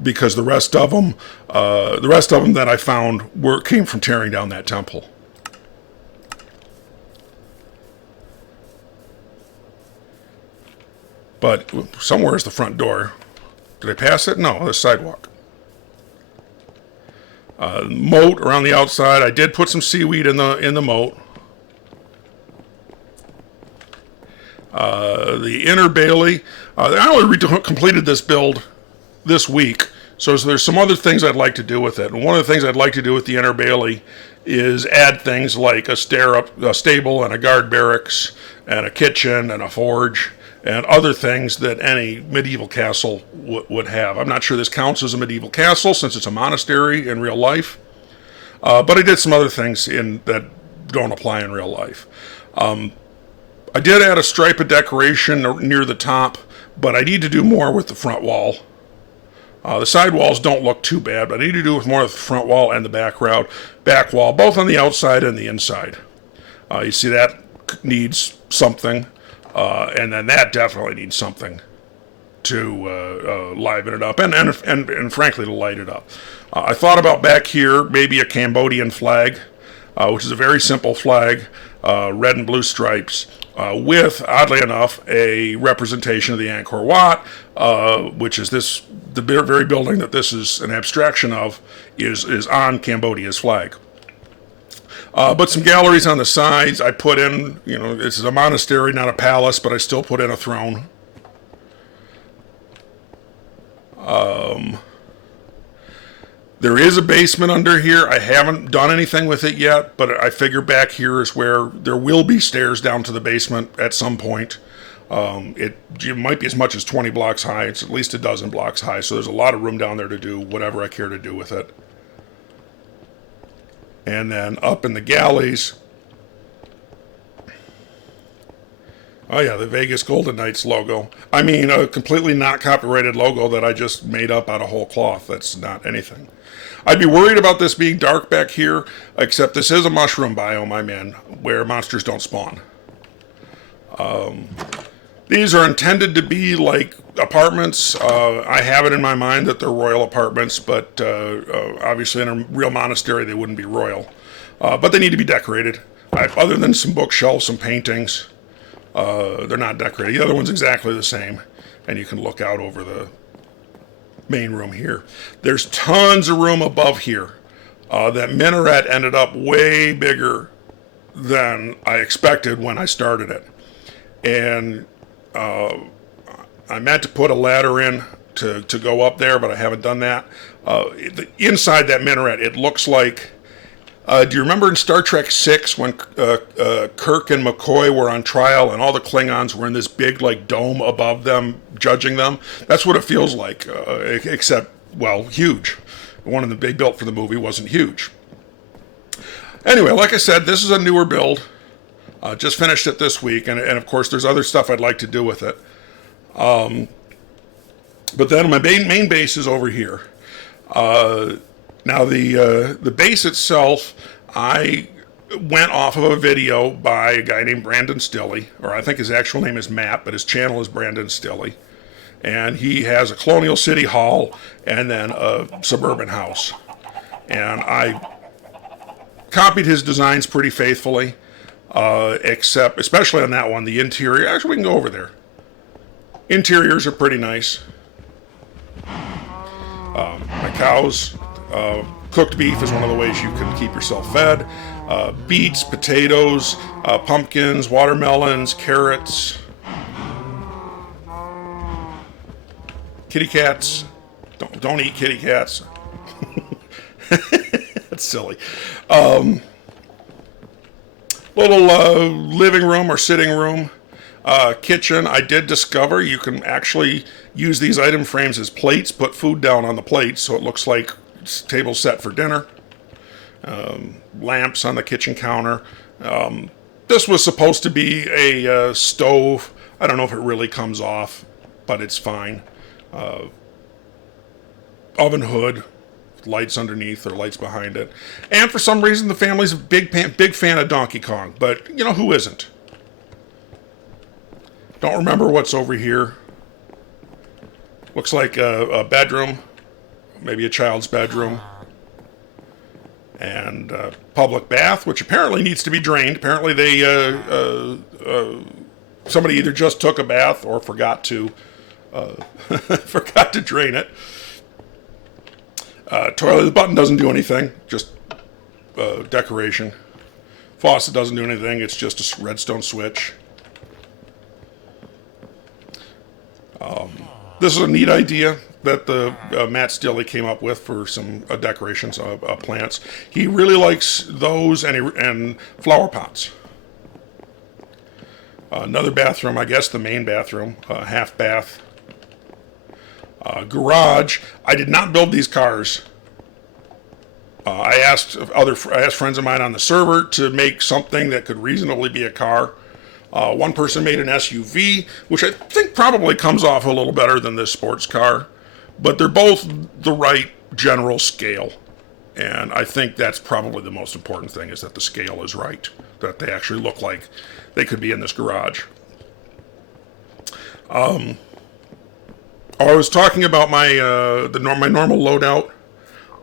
Because the rest of them that I found came from tearing down that temple. But somewhere is the front door. Did I pass it? No, the sidewalk. Moat around the outside. I did put some seaweed in the moat. The inner bailey. I only completed this build this week, so there's some other things I'd like to do with it. And one of the things I'd like to do with the inner bailey is add things like a stable and a guard barracks and a kitchen and a forge and other things that any medieval castle would have. I'm not sure this counts as a medieval castle since it's a monastery in real life, but I did some other things that don't apply in real life. I did add a stripe of decoration near the top, but I need to do more with the front wall. The side walls don't look too bad, but I need to do with more of the front wall and the back wall, both on the outside and the inside. You see that needs something, and then that definitely needs something to liven it up and frankly to light it up. I thought about back here maybe a Cambodian flag, which is a very simple flag, red and blue stripes, with, oddly enough, a representation of the Angkor Wat, which is the very building that this is an abstraction of, is on Cambodia's flag. But some galleries on the sides. I put in, this is a monastery, not a palace, but I still put in a throne. There is a basement under here. I haven't done anything with it yet, but I figure back here is where there will be stairs down to the basement at some point. It might be as much as 20 blocks high. It's at least a dozen blocks high, so there's a lot of room down there to do whatever I care to do with it. And then up in the galleys, oh yeah, the Vegas Golden Knights logo. I mean, a completely not copyrighted logo that I just made up out of whole cloth. That's not anything. I'd be worried about this being dark back here, except this is a mushroom biome I'm in, where monsters don't spawn. These are intended to be like apartments. I have it in my mind that they're royal apartments, but obviously in a real monastery they wouldn't be royal. But they need to be decorated. Other than some bookshelves, some paintings, they're not decorated. The other one's exactly the same, and you can look out over the main room here. There's tons of room above here. That minaret ended up way bigger than I expected when I started it. And I meant to put a ladder in to go up there, but I haven't done that. Inside that minaret, it looks like... do you remember in Star Trek VI when Kirk and McCoy were on trial and all the Klingons were in this big like dome above them, judging them? That's what it feels like, except, well, huge. The one they built for the movie wasn't huge. Anyway, like I said, this is a newer build. Just finished it this week, and of course there's other stuff I'd like to do with it. But then my main base is over here. Now the base itself, I went off of a video by a guy named Brandon Stilley, or I think his actual name is Matt, but his channel is Brandon Stilley. And he has a Colonial City Hall and then a suburban house. And I copied his designs pretty faithfully. Except, especially on that one, the interior. Actually, we can go over there. Interiors are pretty nice. My cows, cooked beef is one of the ways you can keep yourself fed. Beets, potatoes, pumpkins, watermelons, carrots. Kitty cats. Don't eat kitty cats. That's silly. Little living room or sitting room, kitchen. I did discover you can actually use these item frames as plates, put food down on the plates so it looks like it's table set for dinner. Lamps on the kitchen counter. This was supposed to be a stove. I don't know if it really comes off, but it's fine. Oven hood. Lights underneath or lights behind it. And for some reason the family's a big fan of Donkey Kong, but you know, who isn't? Don't remember what's over here. Looks like a bedroom, maybe a child's bedroom, and a public bath, which apparently needs to be drained. Apparently they somebody either just took a bath or forgot to drain it. Toilet, the button doesn't do anything, just decoration. Faucet doesn't do anything, it's just a redstone switch. This is a neat idea that the Matt Stilley came up with for some decorations of plants. He really likes those and flower pots. Another bathroom, I guess the main bathroom, half bath. Garage. I did not build these cars. I asked friends of mine on the server to make something that could reasonably be a car. One person made an SUV, which I think probably comes off a little better than this sports car, but they're both the right general scale. And I think that's probably the most important thing, is that the scale is right, that they actually look like they could be in this garage. I was talking about my my normal loadout,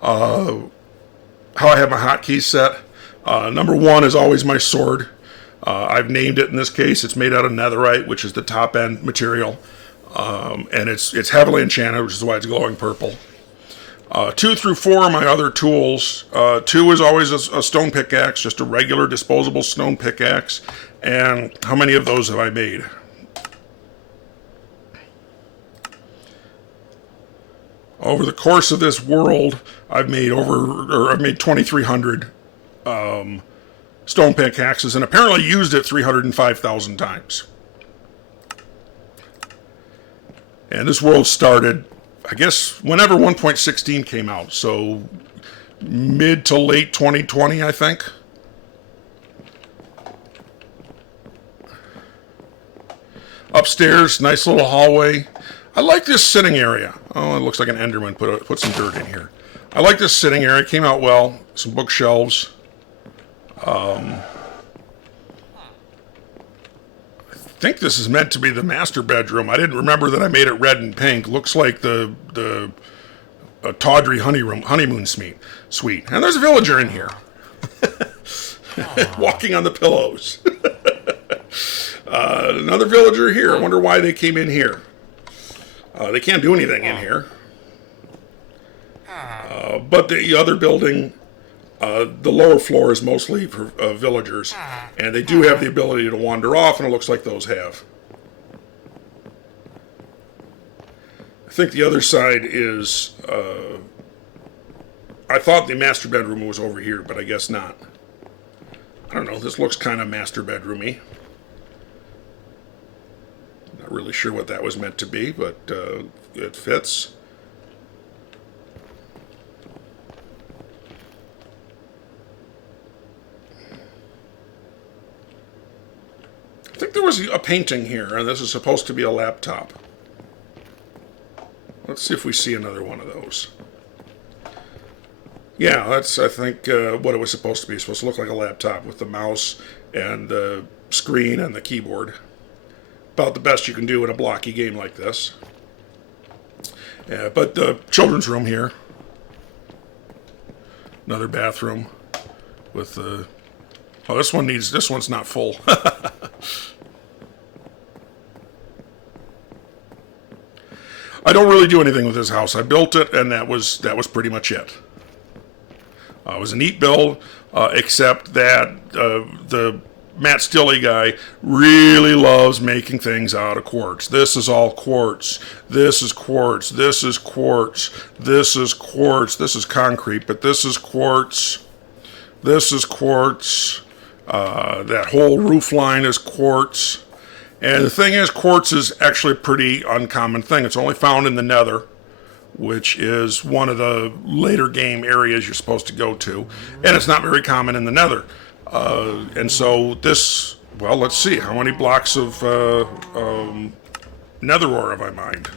how I have my hotkeys set. Number one is always my sword. I've named it in this case. It's made out of netherite, which is the top end material, and it's heavily enchanted, which is why it's glowing purple. 2 through 4 are my other tools. 2 is always a stone pickaxe, just a regular disposable stone pickaxe. And how many of those have I made? Over the course of this world, I've made 2,300 stone pickaxes, and apparently used it 305,000 times. And this world started, I guess, whenever 1.16 came out, so mid to late 2020, I think. Upstairs, nice little hallway. I like this sitting area. Oh, it looks like an Enderman put some dirt in here. I like this sitting area. It came out well. Some bookshelves. I think this is meant to be the master bedroom. I didn't remember that I made it red and pink. Looks like the tawdry honeymoon suite. And there's a villager in here. Walking on the pillows. Another villager here. I wonder why they came in here. They can't do anything in here. But the other building, the lower floor is mostly for villagers. And they do have the ability to wander off, and it looks like those have. I think the other side is... I thought the master bedroom was over here, but I guess not. I don't know, this looks kind of master bedroom-y. Not really sure what that was meant to be, but it fits. I think there was a painting here, and this is supposed to be a laptop. Let's see if we see another one of those. Yeah, that's, I think, what it was supposed to be. It's supposed to look like a laptop with the mouse and the screen and the keyboard. About the best you can do in a blocky game like this. Yeah, but the children's room here. Another bathroom with the... Oh, this one's not full. I don't really do anything with this house. I built it, and that was pretty much it. It was a neat build, except that the Matt Stilley guy really loves making things out of quartz. This is all quartz. This is quartz. This is quartz. This is quartz. This is concrete, but this is quartz. This is quartz. That whole roof line is quartz. And the thing is, quartz is actually a pretty uncommon thing. It's only found in the Nether, which is one of the later game areas you're supposed to go to. And it's not very common in the Nether. And so this, well, let's see. How many blocks of nether ore have I mined?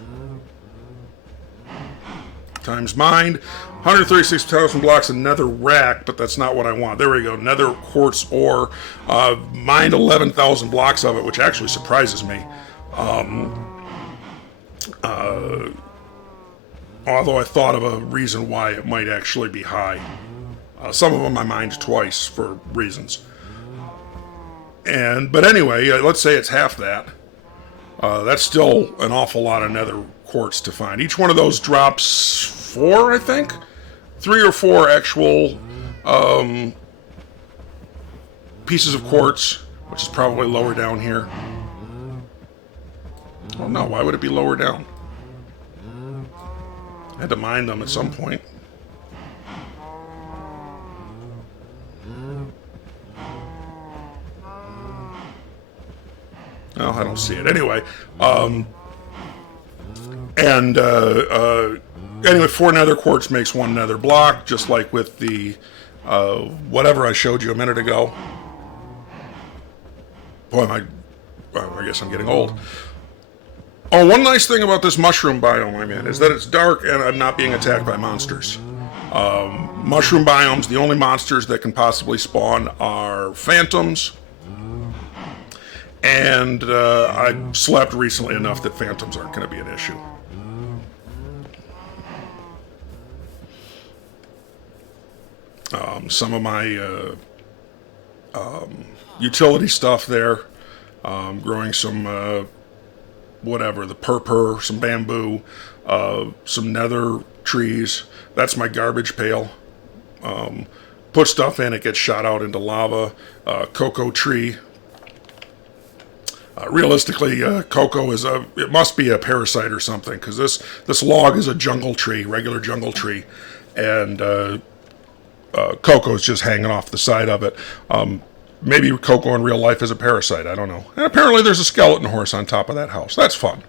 Times mined. 136,000 blocks of nether rack, but that's not what I want. There we go. Nether quartz ore. Mined 11,000 blocks of it, which actually surprises me. Although I thought of a reason why it might actually be high. Some of them I mined twice for reasons. But anyway, let's say it's half that. That's still an awful lot of nether quartz to find. Each one of those drops 4, I think? 3 or 4 actual pieces of quartz, which is probably lower down here. Oh no, why would it be lower down? I had to mine them at some point. Oh, I don't see it. Anyway, anyway, 4 nether quartz makes 1 nether block, just like with the whatever I showed you a minute ago. Boy, I guess I'm getting old. Oh, one nice thing about this mushroom biome I'm in is that it's dark and I'm not being attacked by monsters. Mushroom biomes, the only monsters that can possibly spawn are phantoms. And I slept recently enough that phantoms aren't going to be an issue. Some of my utility stuff there, growing some whatever, the purpur, some bamboo, some nether trees. That's my garbage pail. Put stuff in, it gets shot out into lava. Cocoa tree. Realistically, cocoa it must be a parasite or something, because this log is a jungle tree, regular jungle tree, and cocoa is just hanging off the side of it. Maybe cocoa in real life is a parasite, I don't know. And apparently there's a skeleton horse on top of that house. That's fun.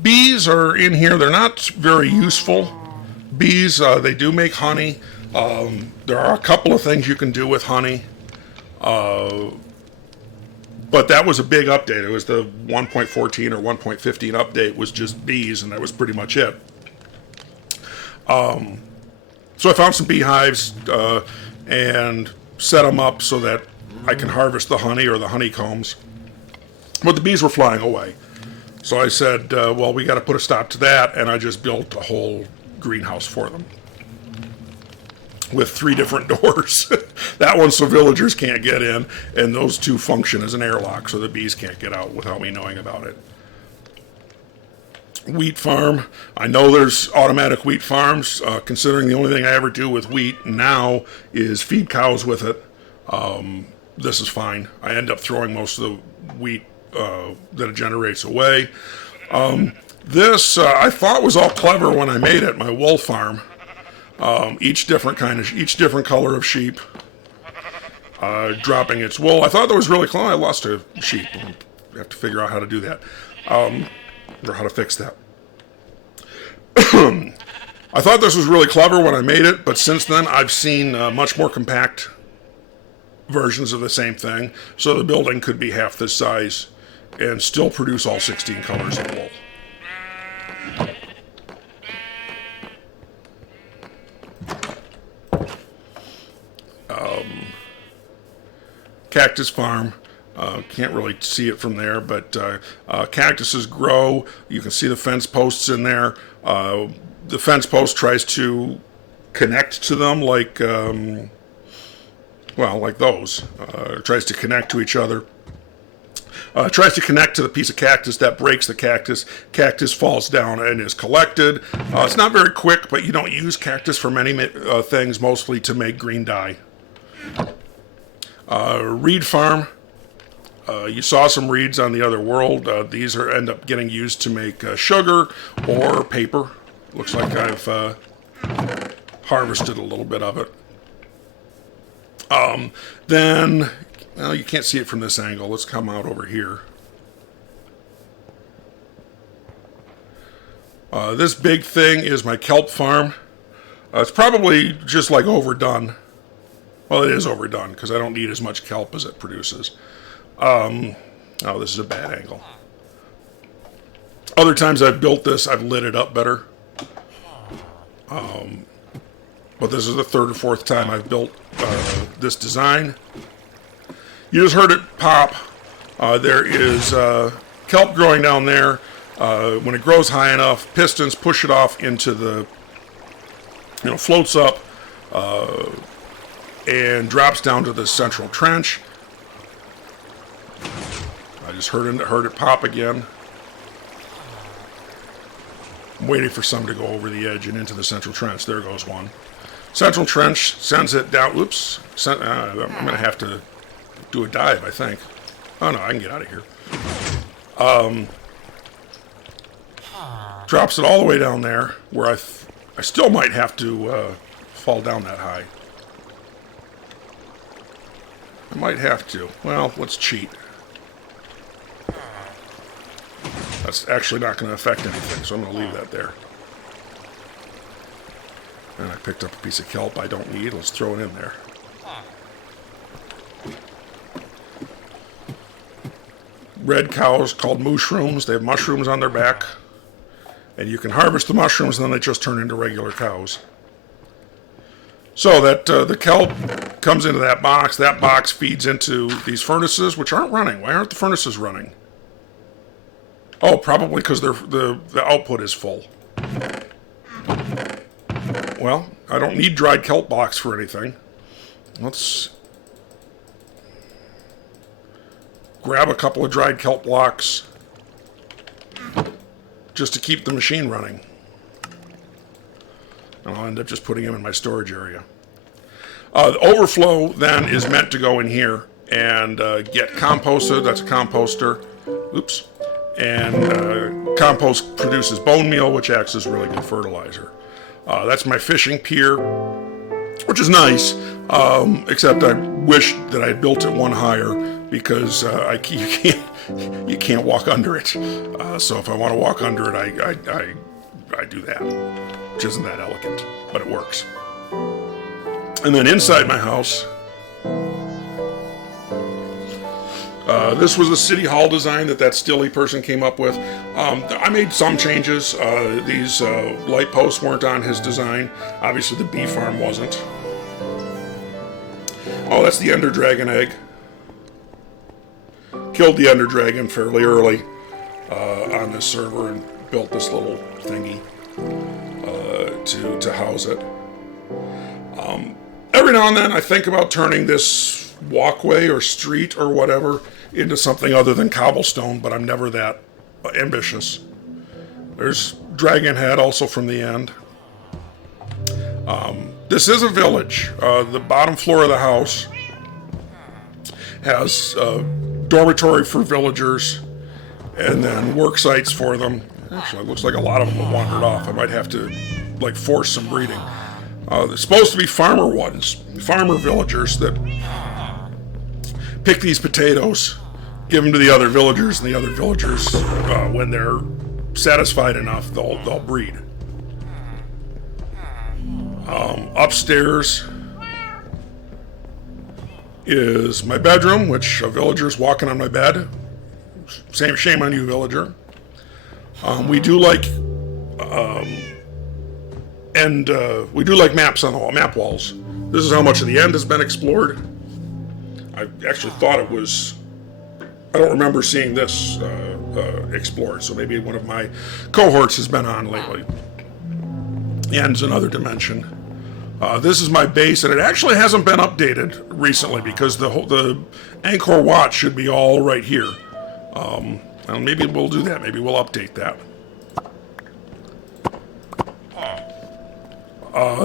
Bees are in here. They're not very useful. Bees, they do make honey. There are a couple of things you can do with honey. But that was a big update. It was the 1.14 or 1.15 update was just bees, and that was pretty much it. So I found some beehives and set them up so that I can harvest the honey or the honeycombs. But the bees were flying away. So I said, well, we got to put a stop to that, and I just built a whole greenhouse for them with 3 different doors. That one so villagers can't get in, and those 2 function as an airlock so the bees can't get out without me knowing about it. Wheat farm. I know there's automatic wheat farms, considering the only thing I ever do with wheat now is feed cows with it. This is fine. I end up throwing most of the wheat that it generates away. This I thought was all clever when I made it, my wool farm. Each different color of sheep dropping its wool. I thought that was really clever. I lost a sheep. I have to figure out how to do that, or how to fix that. I thought this was really clever when I made it, but since then I've seen much more compact versions of the same thing. So the building could be half this size and still produce all 16 colors of wool. Cactus farm. Can't really see it from there, but cactuses grow. You can see the fence posts in there. The fence post tries to connect to them like those. Tries to connect to each other. Tries to connect to the piece of cactus that breaks the cactus. Cactus falls down and is collected. It's not very quick, but you don't use cactus for many things, mostly to make green dye. Reed farm. You saw some reeds on the other world. These end up getting used to make sugar or paper. Looks like I've harvested a little bit of it. Then, well, you can't see it from this angle. Let's come out over here. This big thing is my kelp farm. It's probably just like overdone. Well, it is overdone because I don't need as much kelp as it produces. Oh, this is a bad angle. Other times I've built this, I've lit it up better. But this is the 3rd or 4th time I've built this design. You just heard it pop. There is kelp growing down there. When it grows high enough, pistons push it off into the, floats up and drops down to the central trench. I just heard it pop again. I'm waiting for some to go over the edge and into the central trench. There goes one. Central trench sends it down. Oops. I'm going to have to do a dive, I think. Oh, no, I can get out of here. Drops it all the way down there, where I still might have to fall down that high. I might have to. Well, let's cheat. That's actually not going to affect anything, so I'm going to leave that there. And I picked up a piece of kelp I don't need. Let's throw it in there. Red cows called mushrooms. They have mushrooms on their back. And you can harvest the mushrooms, and then they just turn into regular cows. So that the kelp comes into that box. That box feeds into these furnaces, which aren't running. Why aren't the furnaces running? Oh, probably because the output is full. Well, I don't need dried kelp blocks for anything. Let's grab a couple of dried kelp blocks just to keep the machine running. And I'll end up just putting them in my storage area. The overflow then is meant to go in here and get composted. That's a composter. Oops. And compost produces bone meal, which acts as really good fertilizer. That's my fishing pier, which is nice, except I wish that I had built it one higher because you can't walk under it. So if I want to walk under it, I do that, which isn't that elegant, but it works. And then inside my house, this was the City Hall design that Stilly person came up with. I made some changes. These light posts weren't on his design. Obviously the bee farm wasn't. Oh, that's the Ender Dragon egg. Killed the Ender Dragon fairly early on this server and built this little thingy to house it. Every now and then I think about turning this walkway or street or whatever into something other than cobblestone, but I'm never that ambitious. There's Dragon Head also from the end. This is a village. The bottom floor of the house has a dormitory for villagers and then work sites for them. Actually, it looks like a lot of them have wandered off. I might have to force some breeding. There's supposed to be farmer villagers that pick these potatoes, give them to the other villagers, and the other villagers, when they're satisfied enough, they'll breed. Upstairs is my bedroom, which a villager's walking on my bed. Shame on you, villager. We do like maps on the wall, map walls. This is how much of the end has been explored. I actually thought it was. I don't remember seeing this explored, so maybe one of my cohorts has been on lately. The end's another dimension. This is my base, and it actually hasn't been updated recently because the Angkor Wat should be all right here. And maybe we'll do that. Maybe we'll update that.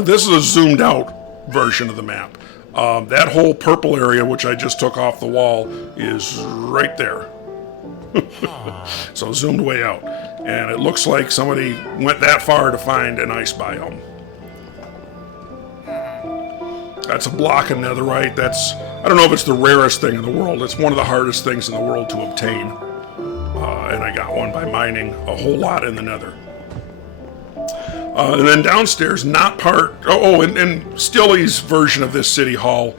This is a zoomed out version of the map. That whole purple area, which I just took off the wall, is right there. So zoomed way out. And it looks like somebody went that far to find an ice biome. That's a block of netherite. I don't know if it's the rarest thing in the world. It's one of the hardest things in the world to obtain. And I got one by mining a whole lot in the nether. And then downstairs, not part... and Stilly's version of this city hall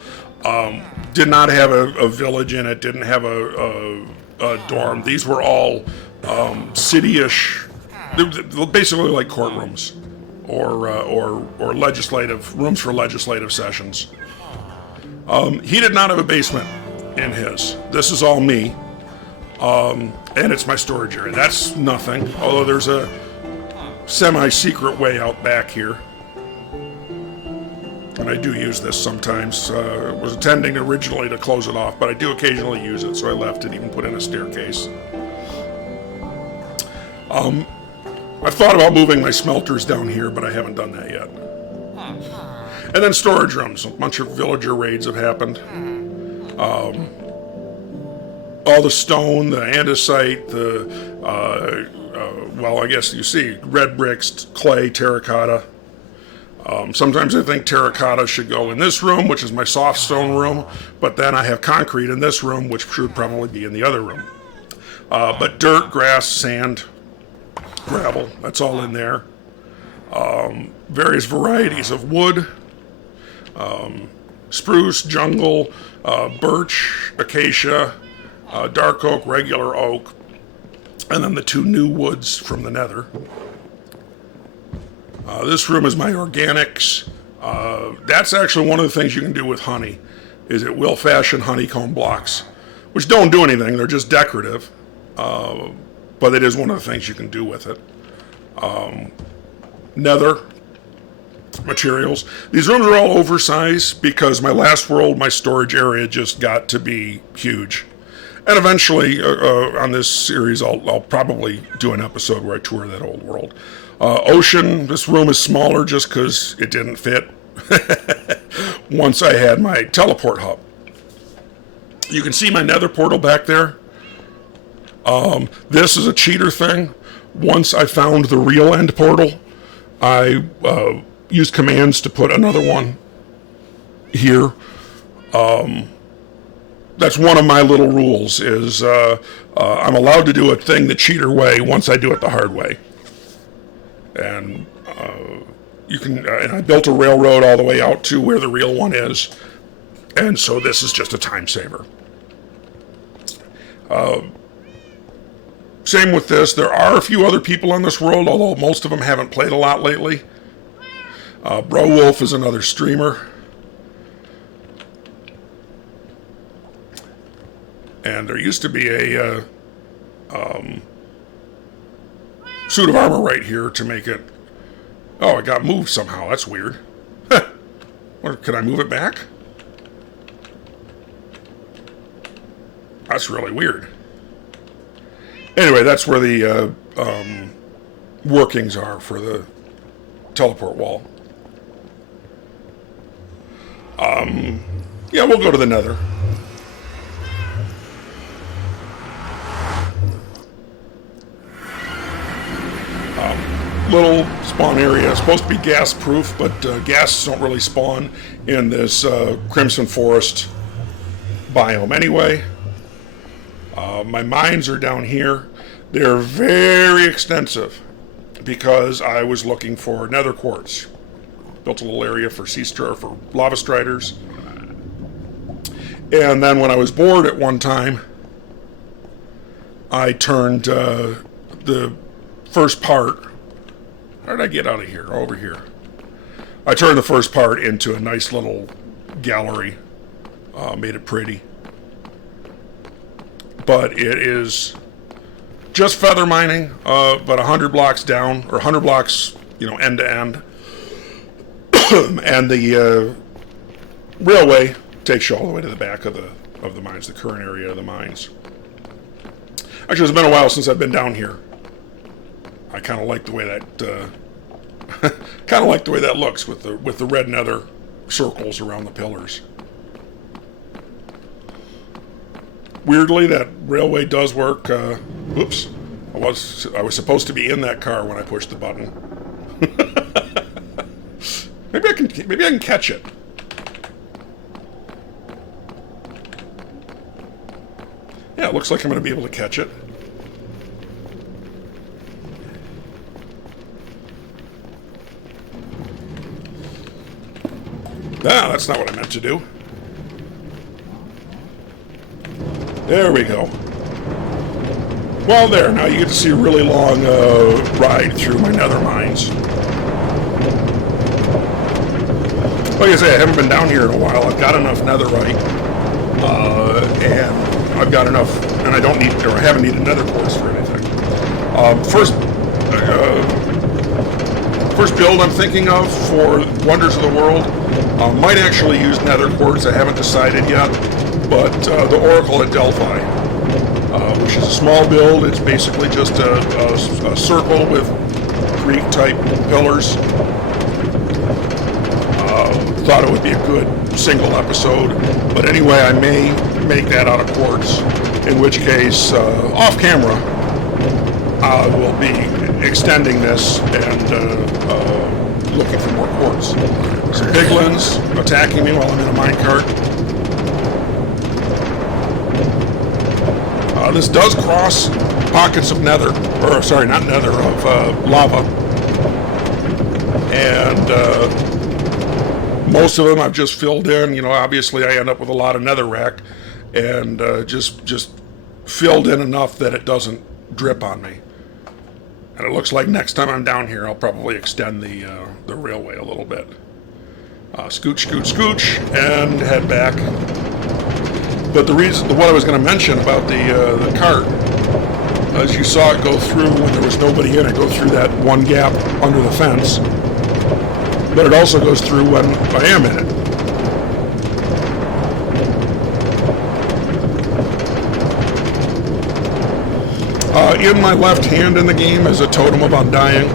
did not have a village in it, didn't have a dorm. These were all city-ish, basically like courtrooms or legislative rooms for legislative sessions. He did not have a basement in his. This is all me, and it's my storage area. That's nothing, although there's a semi-secret way out back here. And I do use this sometimes. Was intending originally to close it off, but I do occasionally use it, so I left it, even put in a staircase. I've thought about moving my smelters down here, but I haven't done that yet. And then storage rooms. A bunch of villager raids have happened. All the stone, the andesite, I guess you see red bricks, clay, terracotta. Sometimes I think terracotta should go in this room, which is my soft stone room, but then I have concrete in this room, which should probably be in the other room. But dirt, grass, sand, gravel, that's all in there. Various varieties of wood, spruce, jungle, birch, acacia, dark oak, regular oak, and then the two new woods from the nether. This room is my organics. That's actually one of the things you can do with honey, is it will fashion honeycomb blocks, which don't do anything, they're just decorative, but it is one of the things you can do with it. Nether materials. These rooms are all oversized because my last world, my storage area just got to be huge. And eventually, on this series, I'll probably do an episode where I tour that old world. Ocean, this room is smaller just because it didn't fit. once I had my teleport hub. You can see my nether portal back there. This is a cheater thing. Once I found the real end portal, I used commands to put another one here. That's one of my little rules, is I'm allowed to do a thing the cheater way once I do it the hard way. And you can, and I built a railroad all the way out to where the real one is. And so this is just a time saver. Same with this. There are a few other people on this world, although most of them haven't played a lot lately. Bro Wolf is another streamer. And there used to be a suit of armor right here to make it... Oh, it got moved somehow. That's weird. Can I move it back? That's really weird. Anyway, that's where the workings are for the teleport wall. Yeah, we'll go to the nether. Little spawn area. It's supposed to be gas proof, but gas don't really spawn in this Crimson Forest biome anyway. My mines are down here. They're very extensive because I was looking for nether quartz. Built a little area for for lava striders. And then when I was bored at one time, I turned the first part... How did I get out of here? Over here. I turned the first part into a nice little gallery. Made it pretty. But it is just feather mining, but 100 blocks down, or 100 blocks, end to end. And the railway takes you all the way to the back of the mines, the current area of the mines. Actually, it's been a while since I've been down here. I kind of like the way that looks with the red nether circles around the pillars. Weirdly, that railway does work. Oops, I was supposed to be in that car when I pushed the button. Maybe I can catch it. Yeah, it looks like I'm going to be able to catch it. Ah, that's not what I meant to do. There we go. Well, there. Now you get to see a really long ride through my nether mines. Like I say, I haven't been down here in a while. I've got enough netherite. And I've got enough... And I don't need... Or I haven't needed nether quartz for anything. First build I'm thinking of for Wonders of the World might actually use nether quartz. I haven't decided yet. But the Oracle at Delphi, which is a small build. It's basically just a circle with Greek-type pillars. Thought it would be a good single episode. But anyway, I may make that out of quartz, in which case, off camera, I will be extending this and looking for more quartz. Some piglins attacking me while I'm in a minecart. This does cross pockets of nether, or sorry, not nether, of lava. And most of them I've just filled in. Obviously I end up with a lot of netherrack, and just filled in enough that it doesn't drip on me. And it looks like next time I'm down here, I'll probably extend the railway a little bit. Scooch, scooch, scooch, and head back. But what I was going to mention about the cart, as you saw it go through when there was nobody in it, go through that one gap under the fence. But it also goes through when I am in it. In my left hand in the game is a Totem of Undying.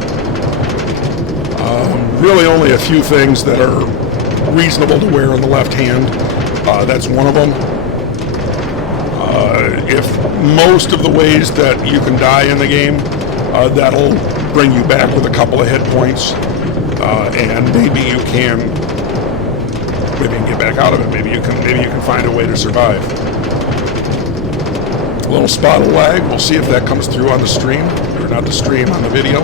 Really only a few things that are reasonable to wear in the left hand. That's one of them. If most of the ways that you can die in the game, that'll bring you back with a couple of hit points, and maybe you can get back out of it. Maybe you can find a way to survive. A little spot of lag. We'll see if that comes through on the stream, or not the stream, on the video.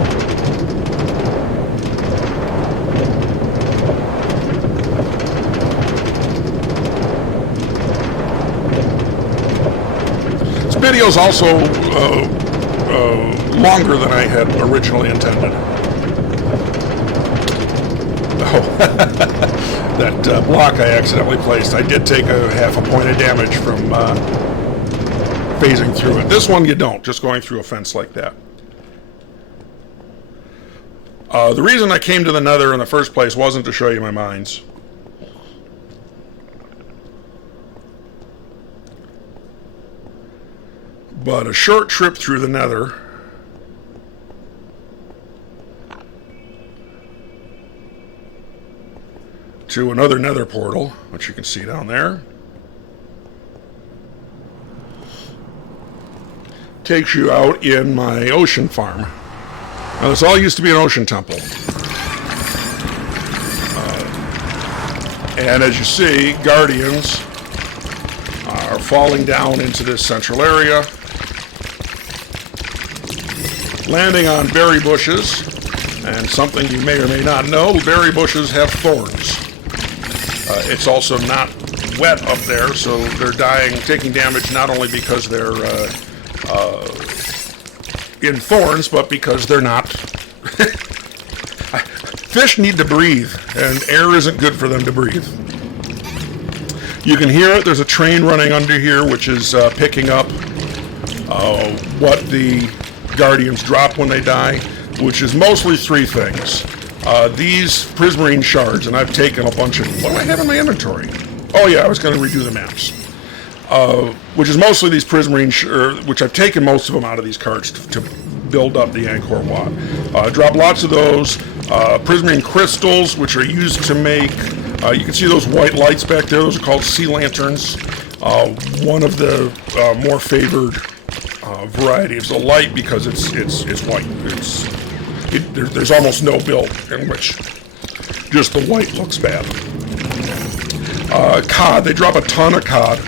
This video is also longer than I had originally intended. Oh, that block I accidentally placed. I did take a half a point of damage from phasing through it. This one you don't, just going through a fence like that. The reason I came to the Nether in the first place wasn't to show you my mines. But a short trip through the Nether to another Nether portal, which you can see down there, takes you out in my ocean farm. Now, this all used to be an ocean temple. And as you see, guardians are falling down into this central area, landing on berry bushes, and something you may or may not know, berry bushes have thorns. It's also not wet up there, so they're taking damage not only because they're in thorns, but because they're not. Fish need to breathe, and air isn't good for them to breathe. You can hear it. There's a train running under here, which is picking up what the guardians drop when they die, which is mostly three things. These prismarine shards, and I've taken a bunch of... What do I have in my inventory? Oh yeah, I was going to redo the maps. Which is mostly these prismarine, which I've taken most of them out of these cards to build up the Angkor Wat. Drop lots of those. Prismarine crystals, which are used to make... you can see those white lights back there. Those are called sea lanterns. One of the more favored varieties of light, because it's white. There's almost no build in which just the white looks bad. Cod, they drop a ton of cod.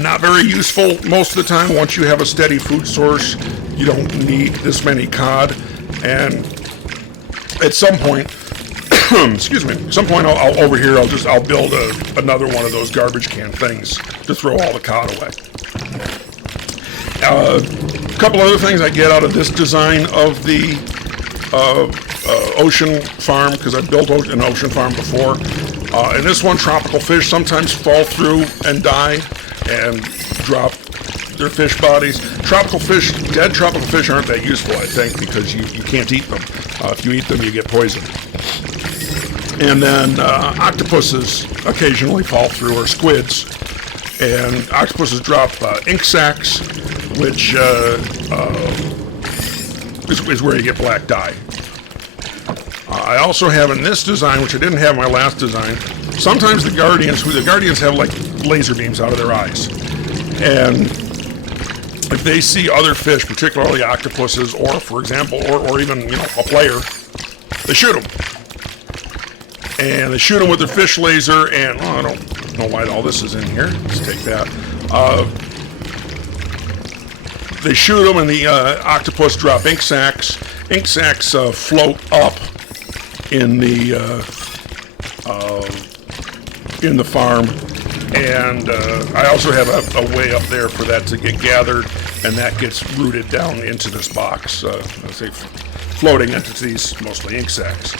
Not very useful most of the time. Once you have a steady food source, you don't need this many cod. And at some point, excuse me, at some point I'll over here I'll build another one of those garbage can things to throw all the cod away. A couple other things I get out of this design of the ocean farm, because I've built an ocean farm before. In this one, tropical fish sometimes fall through and die and drop their fish bodies. Dead tropical fish aren't that useful, I think, because you can't eat them. If you eat them, you get poisoned. And then octopuses occasionally fall through, or squids. And octopuses drop ink sacs, which is where you get black dye. I also have in this design, which I didn't have in my last design, sometimes the guardians have like laser beams out of their eyes. And if they see other fish, particularly octopuses, or for example, or even a player, they shoot them. And they shoot them with their fish laser, and I don't know why all this is in here. Let's take that. They shoot them, and the octopus drop ink sacs. Ink sacs float up in the farm, and I also have a way up there for that to get gathered, and that gets rooted down into this box. Let's say floating entities, mostly ink sacs.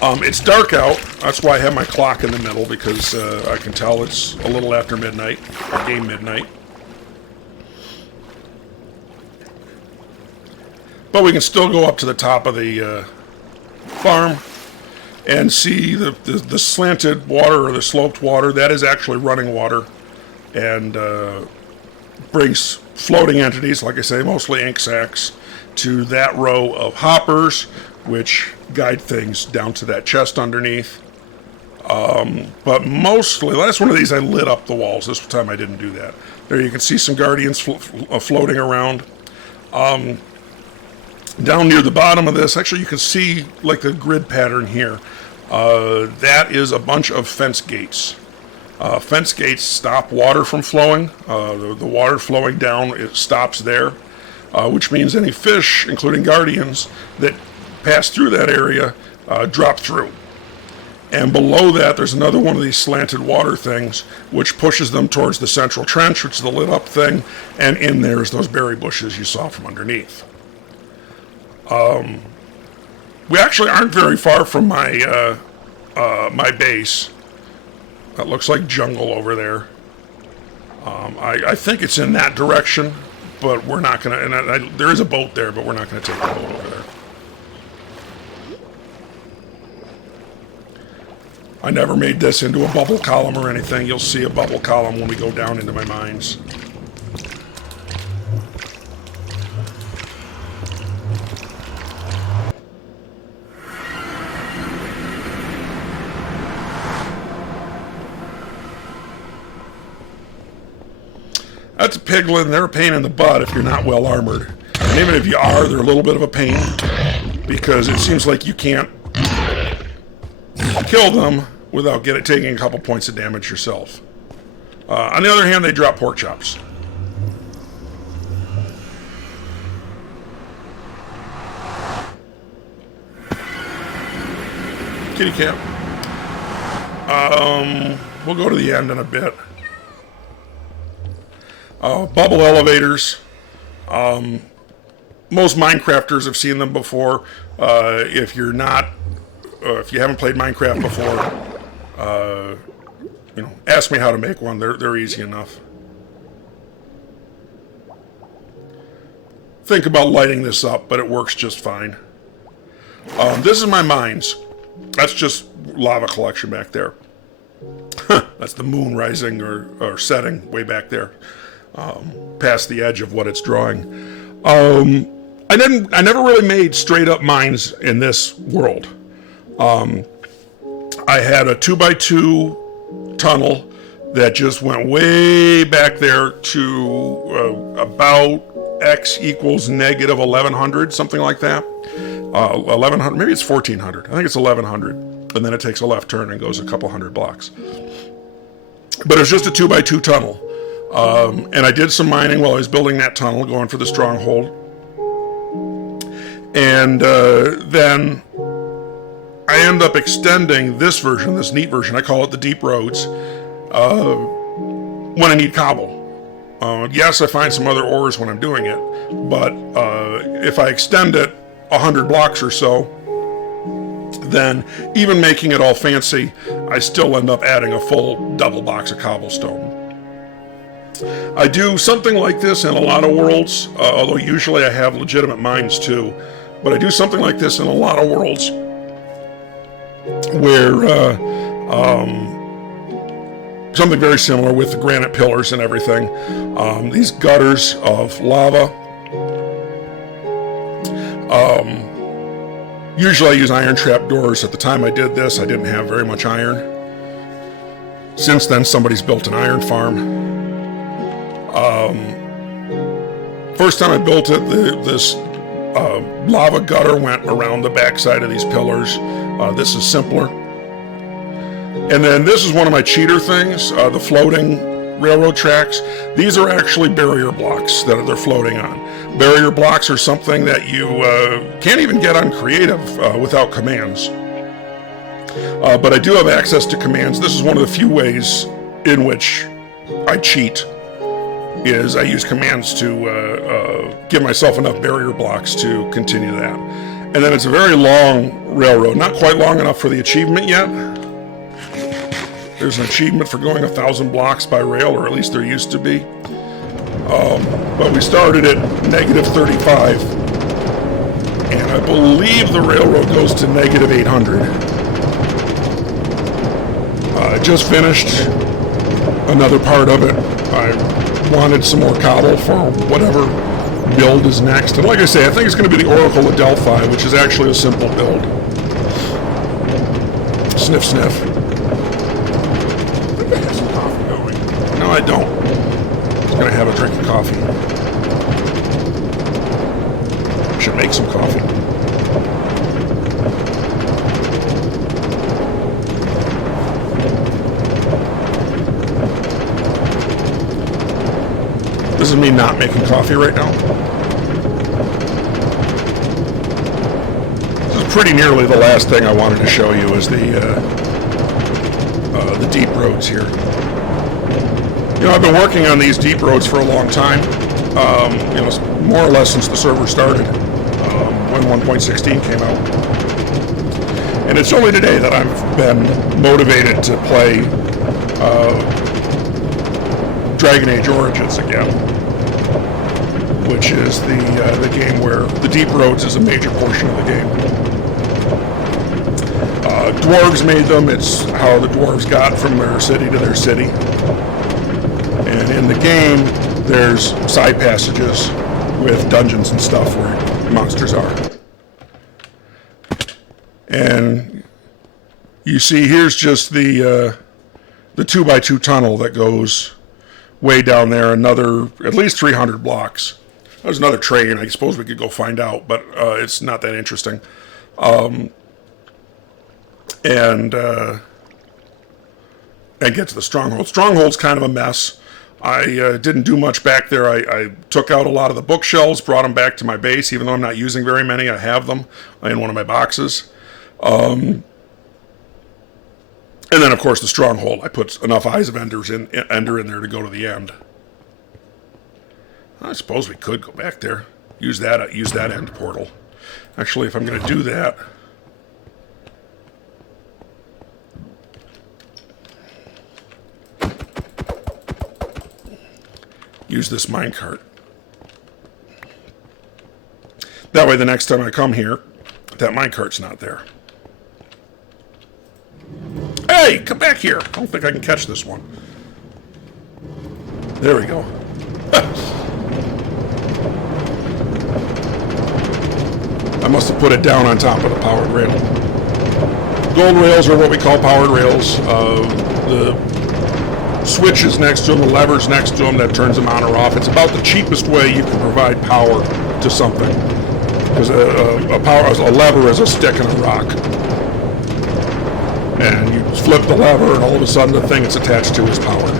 It's dark out. That's why I have my clock in the middle, because I can tell it's a little after midnight, or game midnight. But we can still go up to the top of the farm and see the slanted water, or the sloped water. That is actually running water, and brings floating entities, like I say, mostly ink sacs, to that row of hoppers, which guide things down to that chest underneath. But mostly, last one of these I lit up the walls. This time I didn't do that. There you can see some Guardians floating around. Down near the bottom of this, actually you can see like the grid pattern here. That is a bunch of fence gates. Fence gates stop water from flowing. The water flowing down, it stops there, which means any fish, including Guardians, that pass through that area drop through. And below that, there's another one of these slanted water things, which pushes them towards the central trench, which is the lit up thing, and in there's those berry bushes you saw from underneath. We actually aren't very far from my my base. That looks like jungle over there. I think it's in that direction, but we're not gonna. And there is a boat there, but we're not gonna take the boat over there. I never made this into a bubble column or anything. You'll see a bubble column when we go down into my mines. That's a piglin. They're a pain in the butt if you're not well armored. And even if you are, they're a little bit of a pain because it seems like you can't kill them without taking a couple points of damage yourself. On the other hand, they drop pork chops. Kitty cat. We'll go to the end in a bit. Bubble elevators. Most Minecrafters have seen them before. If you're not, if you haven't played Minecraft before, you know, ask me how to make one. They're easy enough. Think about lighting this up, but it works just fine. This is my mines. That's just lava collection back there. That's the moon rising or setting way back there, past the edge of what it's drawing. I never really made straight up mines in this world. I had a 2x2 tunnel that just went way back there to about x equals negative 1100, something like that. 1100, maybe it's 1400. I think it's 1100. And then it takes a left turn and goes a couple hundred blocks. But it's just a 2x2 tunnel. And I did some mining while I was building that tunnel, going for the stronghold. And then I end up extending this version, this neat version, I call it the deep roads, when I need cobble. Yes, I find some other ores when I'm doing it, but if I extend it 100 blocks or so, then even making it all fancy, I still end up adding a full double box of cobblestone. I do something like this in a lot of worlds, although usually I have legitimate mines too, but I do something like this in a lot of worlds where something very similar with the granite pillars and everything. These gutters of lava. Usually I use iron trap doors. At the time I did this, I didn't have very much iron. Since then, somebody's built an iron farm. First time I built it, this lava gutter went around the backside of these pillars. This is simpler. And then this is one of my cheater things, the floating railroad tracks. These are actually barrier blocks that they're floating on. Barrier blocks are something that you can't even get on creative without commands. But I do have access to commands. This is one of the few ways in which I cheat, is I use commands to give myself enough barrier blocks to continue that. And then it's a very long railroad, not quite long enough for the achievement yet. There's an achievement for going 1,000 blocks by rail, or at least there used to be. But we started at negative 35, and I believe the railroad goes to negative 800. I just finished another part of it. I wanted some more cobble for whatever build is next. And like I say, I think it's going to be the Oracle of Delphi, which is actually a simple build. Sniff, sniff. No, I don't. I'm just gonna have a drink of coffee. I should make some coffee. This is me not making coffee right now. This is pretty nearly the last thing I wanted to show you is the deep roads here. You know, I've been working on these deep roads for a long time. You know, more or less since the server started, when 1.16 came out. And it's only today that I've been motivated to play Dragon Age Origins again, which is the game where the deep roads is a major portion of the game. Dwarves made them. It's how the dwarves got from their city to their city. And in the game, there's side passages with dungeons and stuff where monsters are. And you see, here's just the 2x2 tunnel that goes way down there, another at least 300 blocks. There's another train. I suppose we could go find out, but it's not that interesting. And get to the stronghold. Stronghold's kind of a mess. I didn't do much back there. I took out a lot of the bookshelves, brought them back to my base, even though I'm not using very many. I have them in one of my boxes. And then, of course, the stronghold. I put enough Eyes of Ender in there to go to the end. I suppose we could go back there. Use that end portal. Actually, if I'm going to do that, use this minecart. That way, the next time I come here, that minecart's not there. Hey, come back here. I don't think I can catch this one. There we go. I must have put it down on top of the powered rail. Gold rails are what we call powered rails. The switches next to them, the levers next to them that turns them on or off. It's about the cheapest way you can provide power to something. Because a lever is a stick and a rock. And you flip the lever and all of a sudden the thing it's attached to is powered.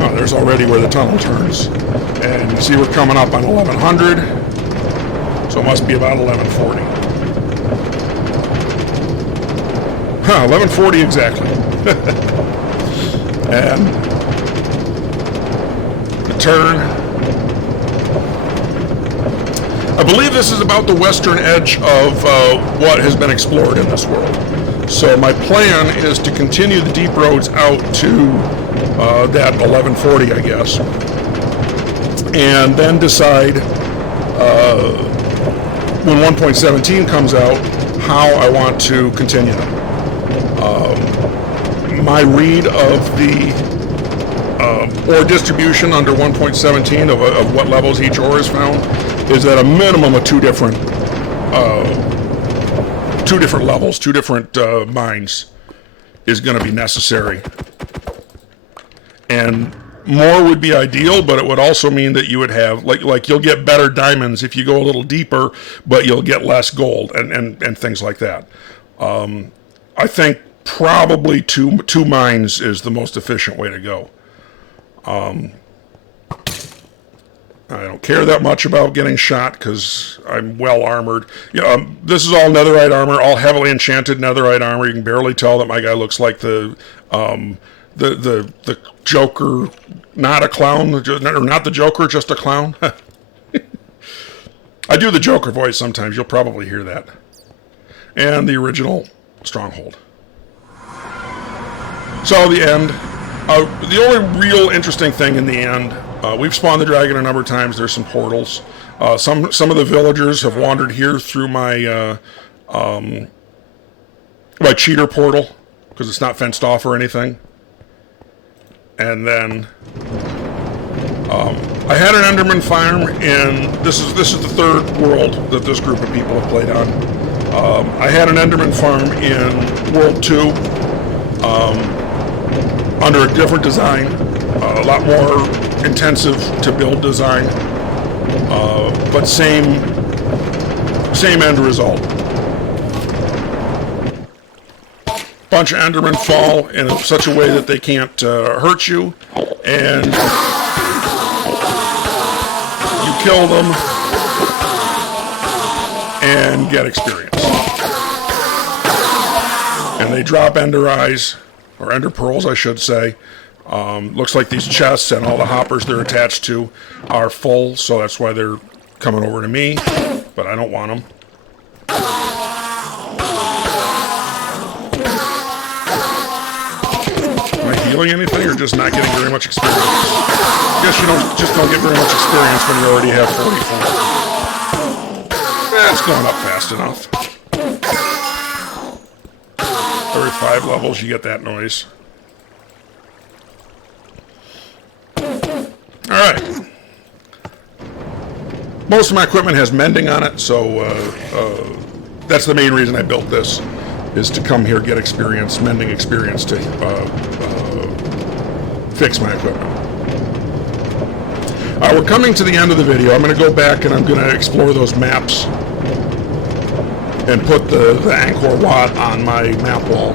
Oh, there's already where the tunnel turns. And you see we're coming up on 1100. So it must be about 1140. Huh, 1140 exactly. And the turn. I believe this is about the western edge of what has been explored in this world. So my plan is to continue the deep roads out to that 1140, I guess. And then decide when 1.17 comes out how I want to continue them. My read of the ore distribution under 1.17 of what levels each ore is found is at a minimum of two different levels, two different mines is going to be necessary. And more would be ideal, but it would also mean that you would have, like you'll get better diamonds if you go a little deeper, but you'll get less gold and things like that. I think probably two mines is the most efficient way to go. I don't care that much about getting shot because I'm well armored. This is all netherite armor, all heavily enchanted netherite armor. You can barely tell that my guy looks like the Joker, not a clown, or not the Joker, just a clown. I do the Joker voice sometimes. You'll probably hear that. And the original Stronghold. So the end. The only real interesting thing in the end, we've spawned the dragon a number of times. There's some portals. Some of the villagers have wandered here through my my cheater portal because it's not fenced off or anything. And then I had an Enderman farm, and this is the third world that this group of people have played on. I had an Enderman farm in World 2. under a different design, a lot more intensive to build design, but same end result. Bunch of Endermen fall in such a way that they can't hurt you, and you kill them and get experience. And they drop Ender Eyes, or Ender Pearls, I should say. Looks like these chests and all the hoppers they're attached to are full, so that's why they're coming over to me, but I don't want them. Am I healing anything, or just not getting very much experience? I guess you don't get very much experience when you already have 44. That's going up fast enough. Every 5 levels you get that noise. Alright. Most of my equipment has mending on it, so that's the main reason I built this, is to come here, get experience, mending experience to fix my equipment. We're coming to the end of the video. I'm going to go back and I'm going to explore those maps and put the Angkor Wat on my map wall.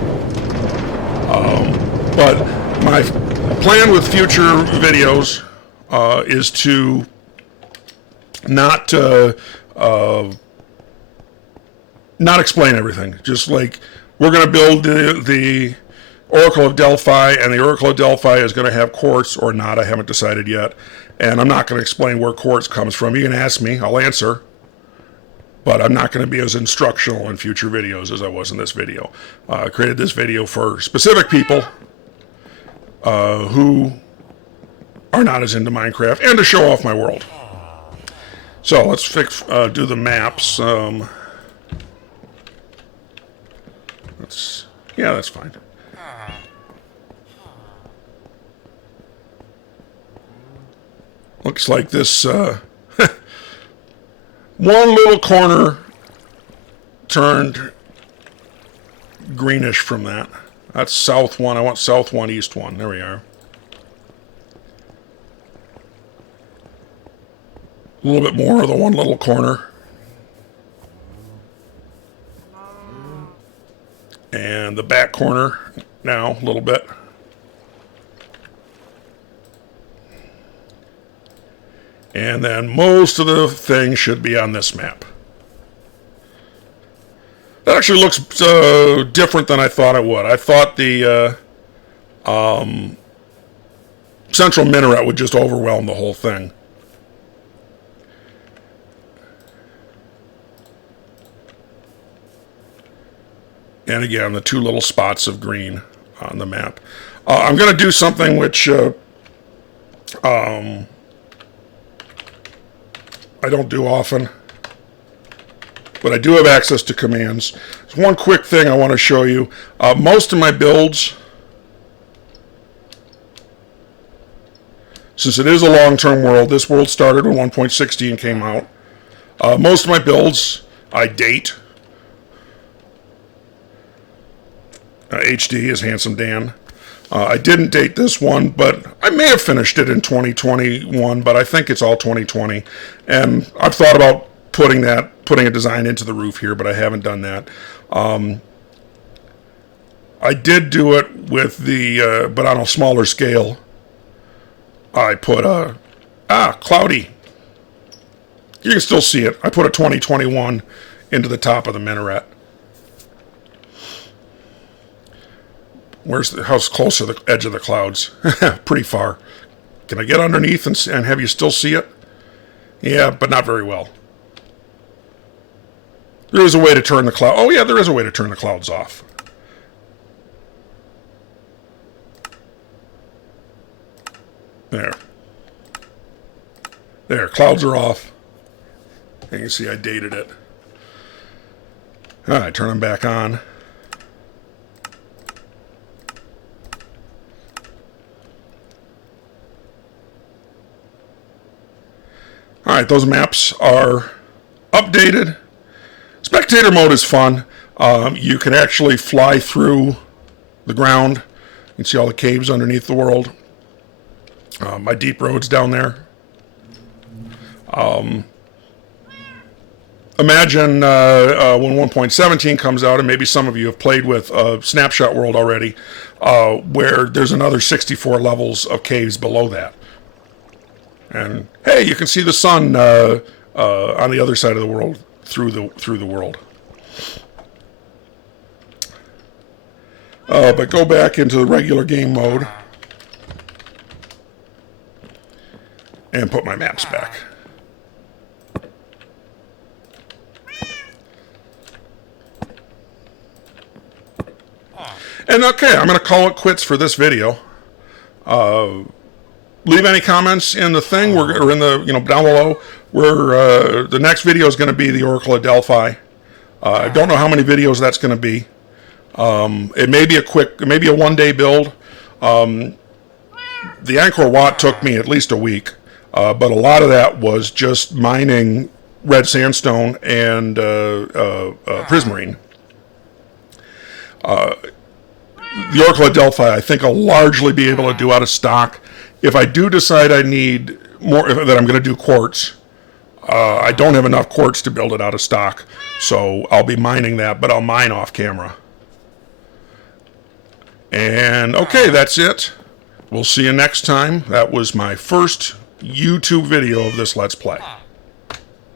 But my plan with future videos is to not explain everything. Just like we're going to build the Oracle of Delphi, and the Oracle of Delphi is going to have quartz or not. I haven't decided yet. And I'm not going to explain where quartz comes from. You can ask me, I'll answer. But I'm not going to be as instructional in future videos as I was in this video. I created this video for specific people who are not as into Minecraft, and to show off my world. So let's do the maps. That's fine. Looks like this one little corner turned greenish from that. That's south one. I want south one, east one. There we are. A little bit more of the one little corner. And the back corner now, a little bit. And then most of the things should be on this map. That actually looks different than I thought it would. I thought the central minaret would just overwhelm the whole thing. And again, the 2 little spots of green on the map. I'm going to do something which I don't do often, but I do have access to commands. There's one quick thing I want to show you. Most of my builds, since it is a long-term world, this world started when 1.16 came out. Most of my builds I date. HD is Handsome Dan. I didn't date this one, but I may have finished it in 2021, but I think it's all 2020. And I've thought about putting a design into the roof here, but I haven't done that. I did do it with the, but on a smaller scale. I put cloudy. You can still see it. I put a 2021 into the top of the minaret. How close are the edge of the clouds? Pretty far. Can I get underneath and have you still see it? Yeah, but not very well. There is a way to turn the cloud. Oh yeah, there is a way to turn the clouds off. There. There, clouds are off. You can see I dated it. All right, turn them back on. All right, those maps are updated. Spectator mode is fun. You can actually fly through the ground can see all the caves underneath the world. My deep roads down there. Imagine when 1.17 comes out, and maybe some of you have played with Snapshot World already, where there's another 64 levels of caves below that. And hey, you can see the sun on the other side of the world through the world. But go back into the regular game mode and put my maps back. And okay, I'm going to call it quits for this video. Leave any comments in the thing, or in the, down below. The next video is going to be the Oracle of Delphi. I don't know how many videos that's going to be. It may be a one-day build. The Angkor Wat took me at least a week, but a lot of that was just mining red sandstone and prismarine. The Oracle of Delphi, I think I'll largely be able to do out of stock. If I do decide I need more, that I'm going to do quartz, I don't have enough quartz to build it out of stock, so I'll be mining that, but I'll mine off camera. And okay, that's it. We'll see you next time. That was my first YouTube video of this Let's Play.